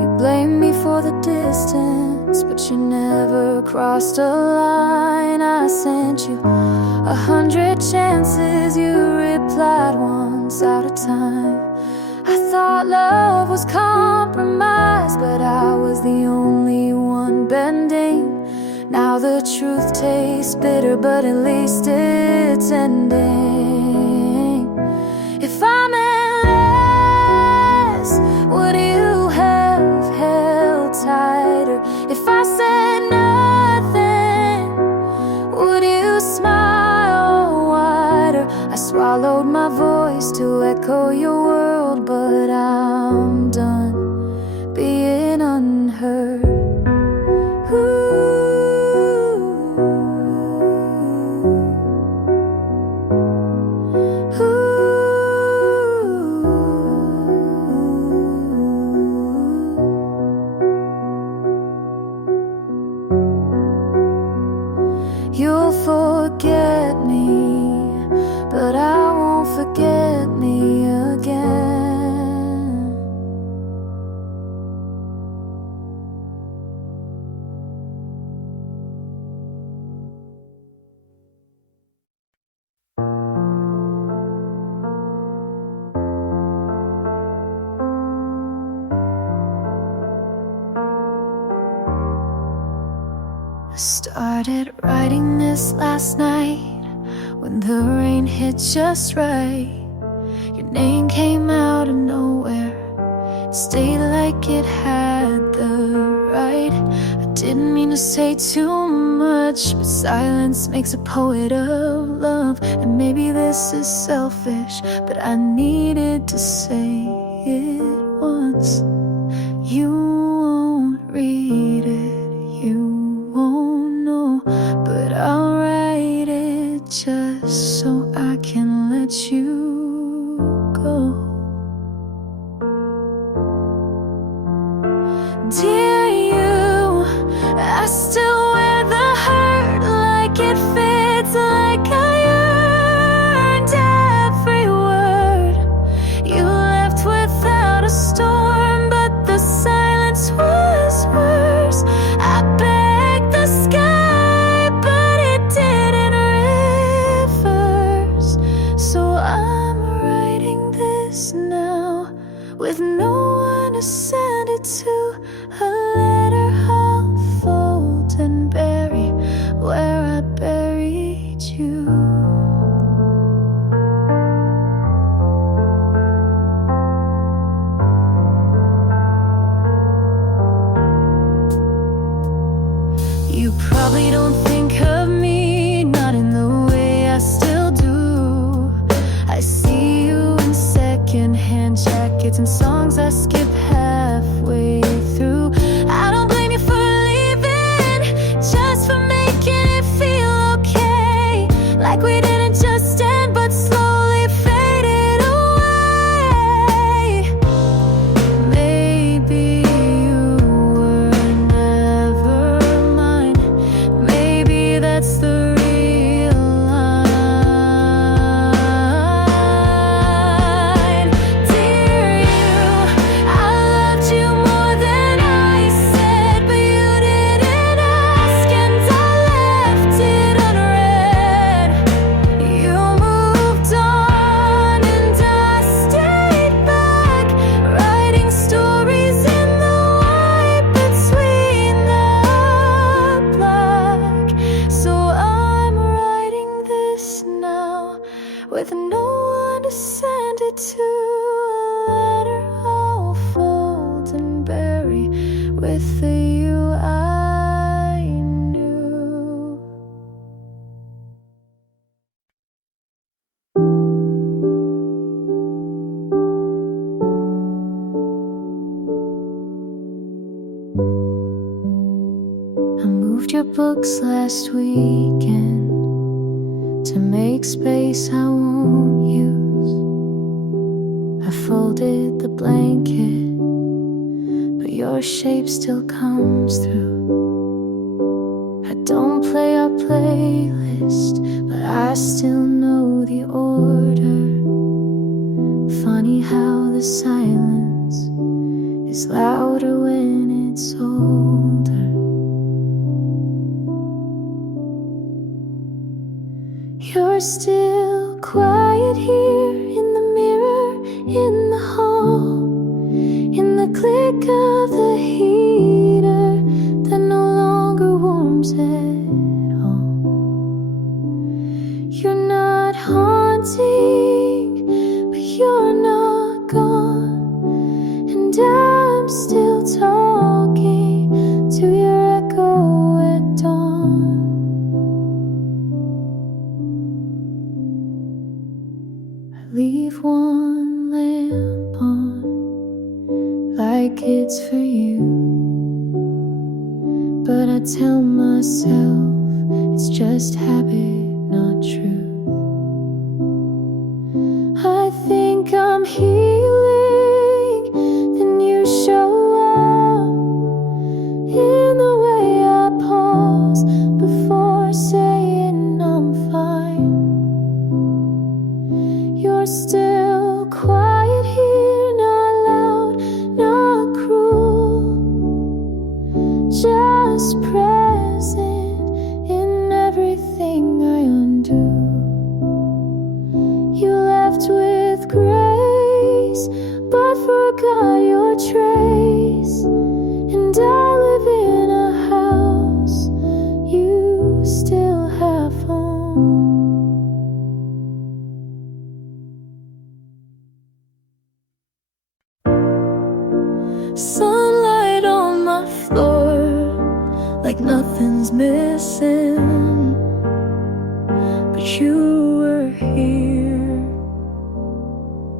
You blame me for the distance, but you never crossed a line. I sent you 100 chances, you replied once out of time. I thought love was compromise, but I was the only one bending. Now the truth tastes bitter, but at least it's ending. If I meant less, would you have held tighter? If I said nothing, would you smile wider? I swallowed my voice to echo your world, but I'm done being unheard. Ooh. Started writing this last night when the rain hit just right. Your name came out of nowhere, it stayed like it had the right. I didn't mean to say too much, but silence makes a poet of love. And maybe this is selfish, but I needed to say it once. You won't read it, you won't know, but I'll write it just so I can let you go. Dear you, I still wear the hurt like it fits, like I earned every word. You left without a storm, but the silence was worse. I begged the sky, but it didn't reverse. So I'm writing this now with no one to send it to. A letter I'll fold and bury where I buried you. You probably don't think of me, not in the way I still do. I see you in secondhand jackets and songs I skip halfway through. I don't blame you for leaving, just for making it feel okay, like we didn't just end but slowly faded away. Maybe you were never mine, maybe that's the real line. Dear you, I loved you more than I said, but you didn't ask and I left it unread. You moved on and I stayed back, writing stories in the white between the black. So I'm writing this now with no one to send it to. A letter I'll fold and bury with the you I knew. I moved your books last weekend to make space I won't use. I folded the blanket, but your shape still comes through. I don't play our playlist, but I still know the order. Funny how the silence is louder when it's older. You're still quiet here in the mirror, in the hall, in the click of the heater that no longer warms at all. You're not haunting, but you're not gone, and I'm still talking to your echo at dawn. Leave one lamp on, like it's for you, but I tell myself it's just habit, not truth. I think I'm healing, then you show up in the way I pause before saying I'm fine. You're still quiet here, not loud, not cruel, just present in everything I undo. You left with grace, but forgot your trace, and I live in a house you Sunlight on my floor, like nothing's missing. But you were here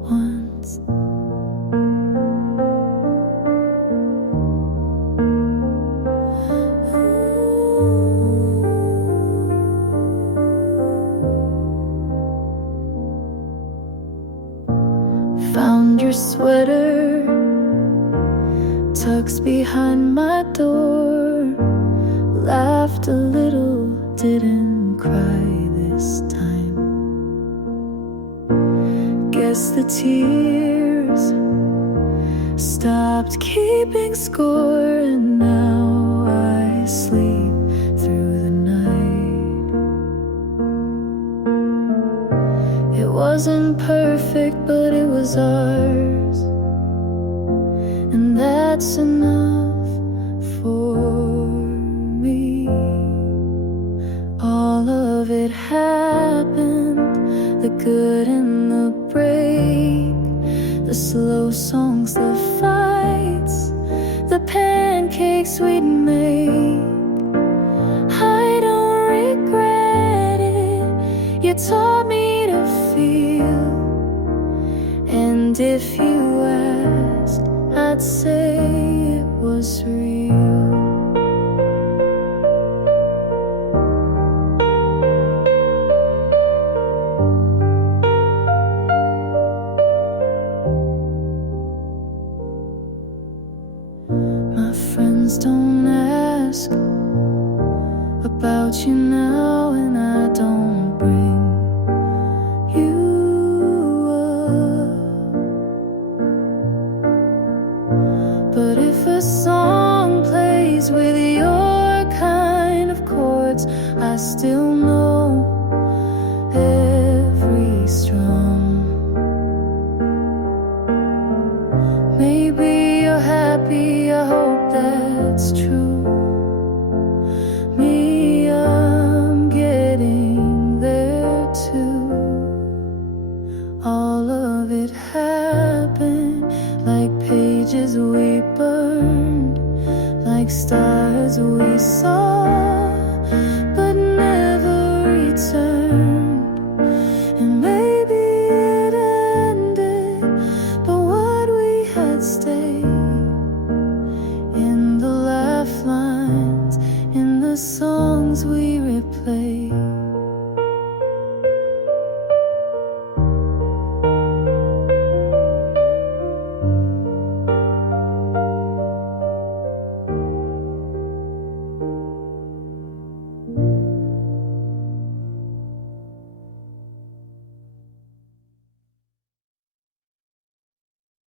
once. Found your sweater tucked behind my door. Laughed a little, didn't cry this time. Guess the tears stopped keeping score, and now I sleep through the night. It wasn't perfect, but it was ours, and that's enough for me. All of it happened, the good and the break, the slow songs, the fights, the pancakes we'd make. I don't regret it, you taught me to feel. And if you asked, I'd say it was real. My friends don't ask about you now, and I don't bring you up. But if a song plays with your kind of chords, I still know every strum. Maybe you're happy, I hope that's true. Me, I'm getting there too. All of it happened like pages we burned, like stars we saw but never returned. And maybe it ended, but what we had stayed in the laugh lines, in the songs we replayed.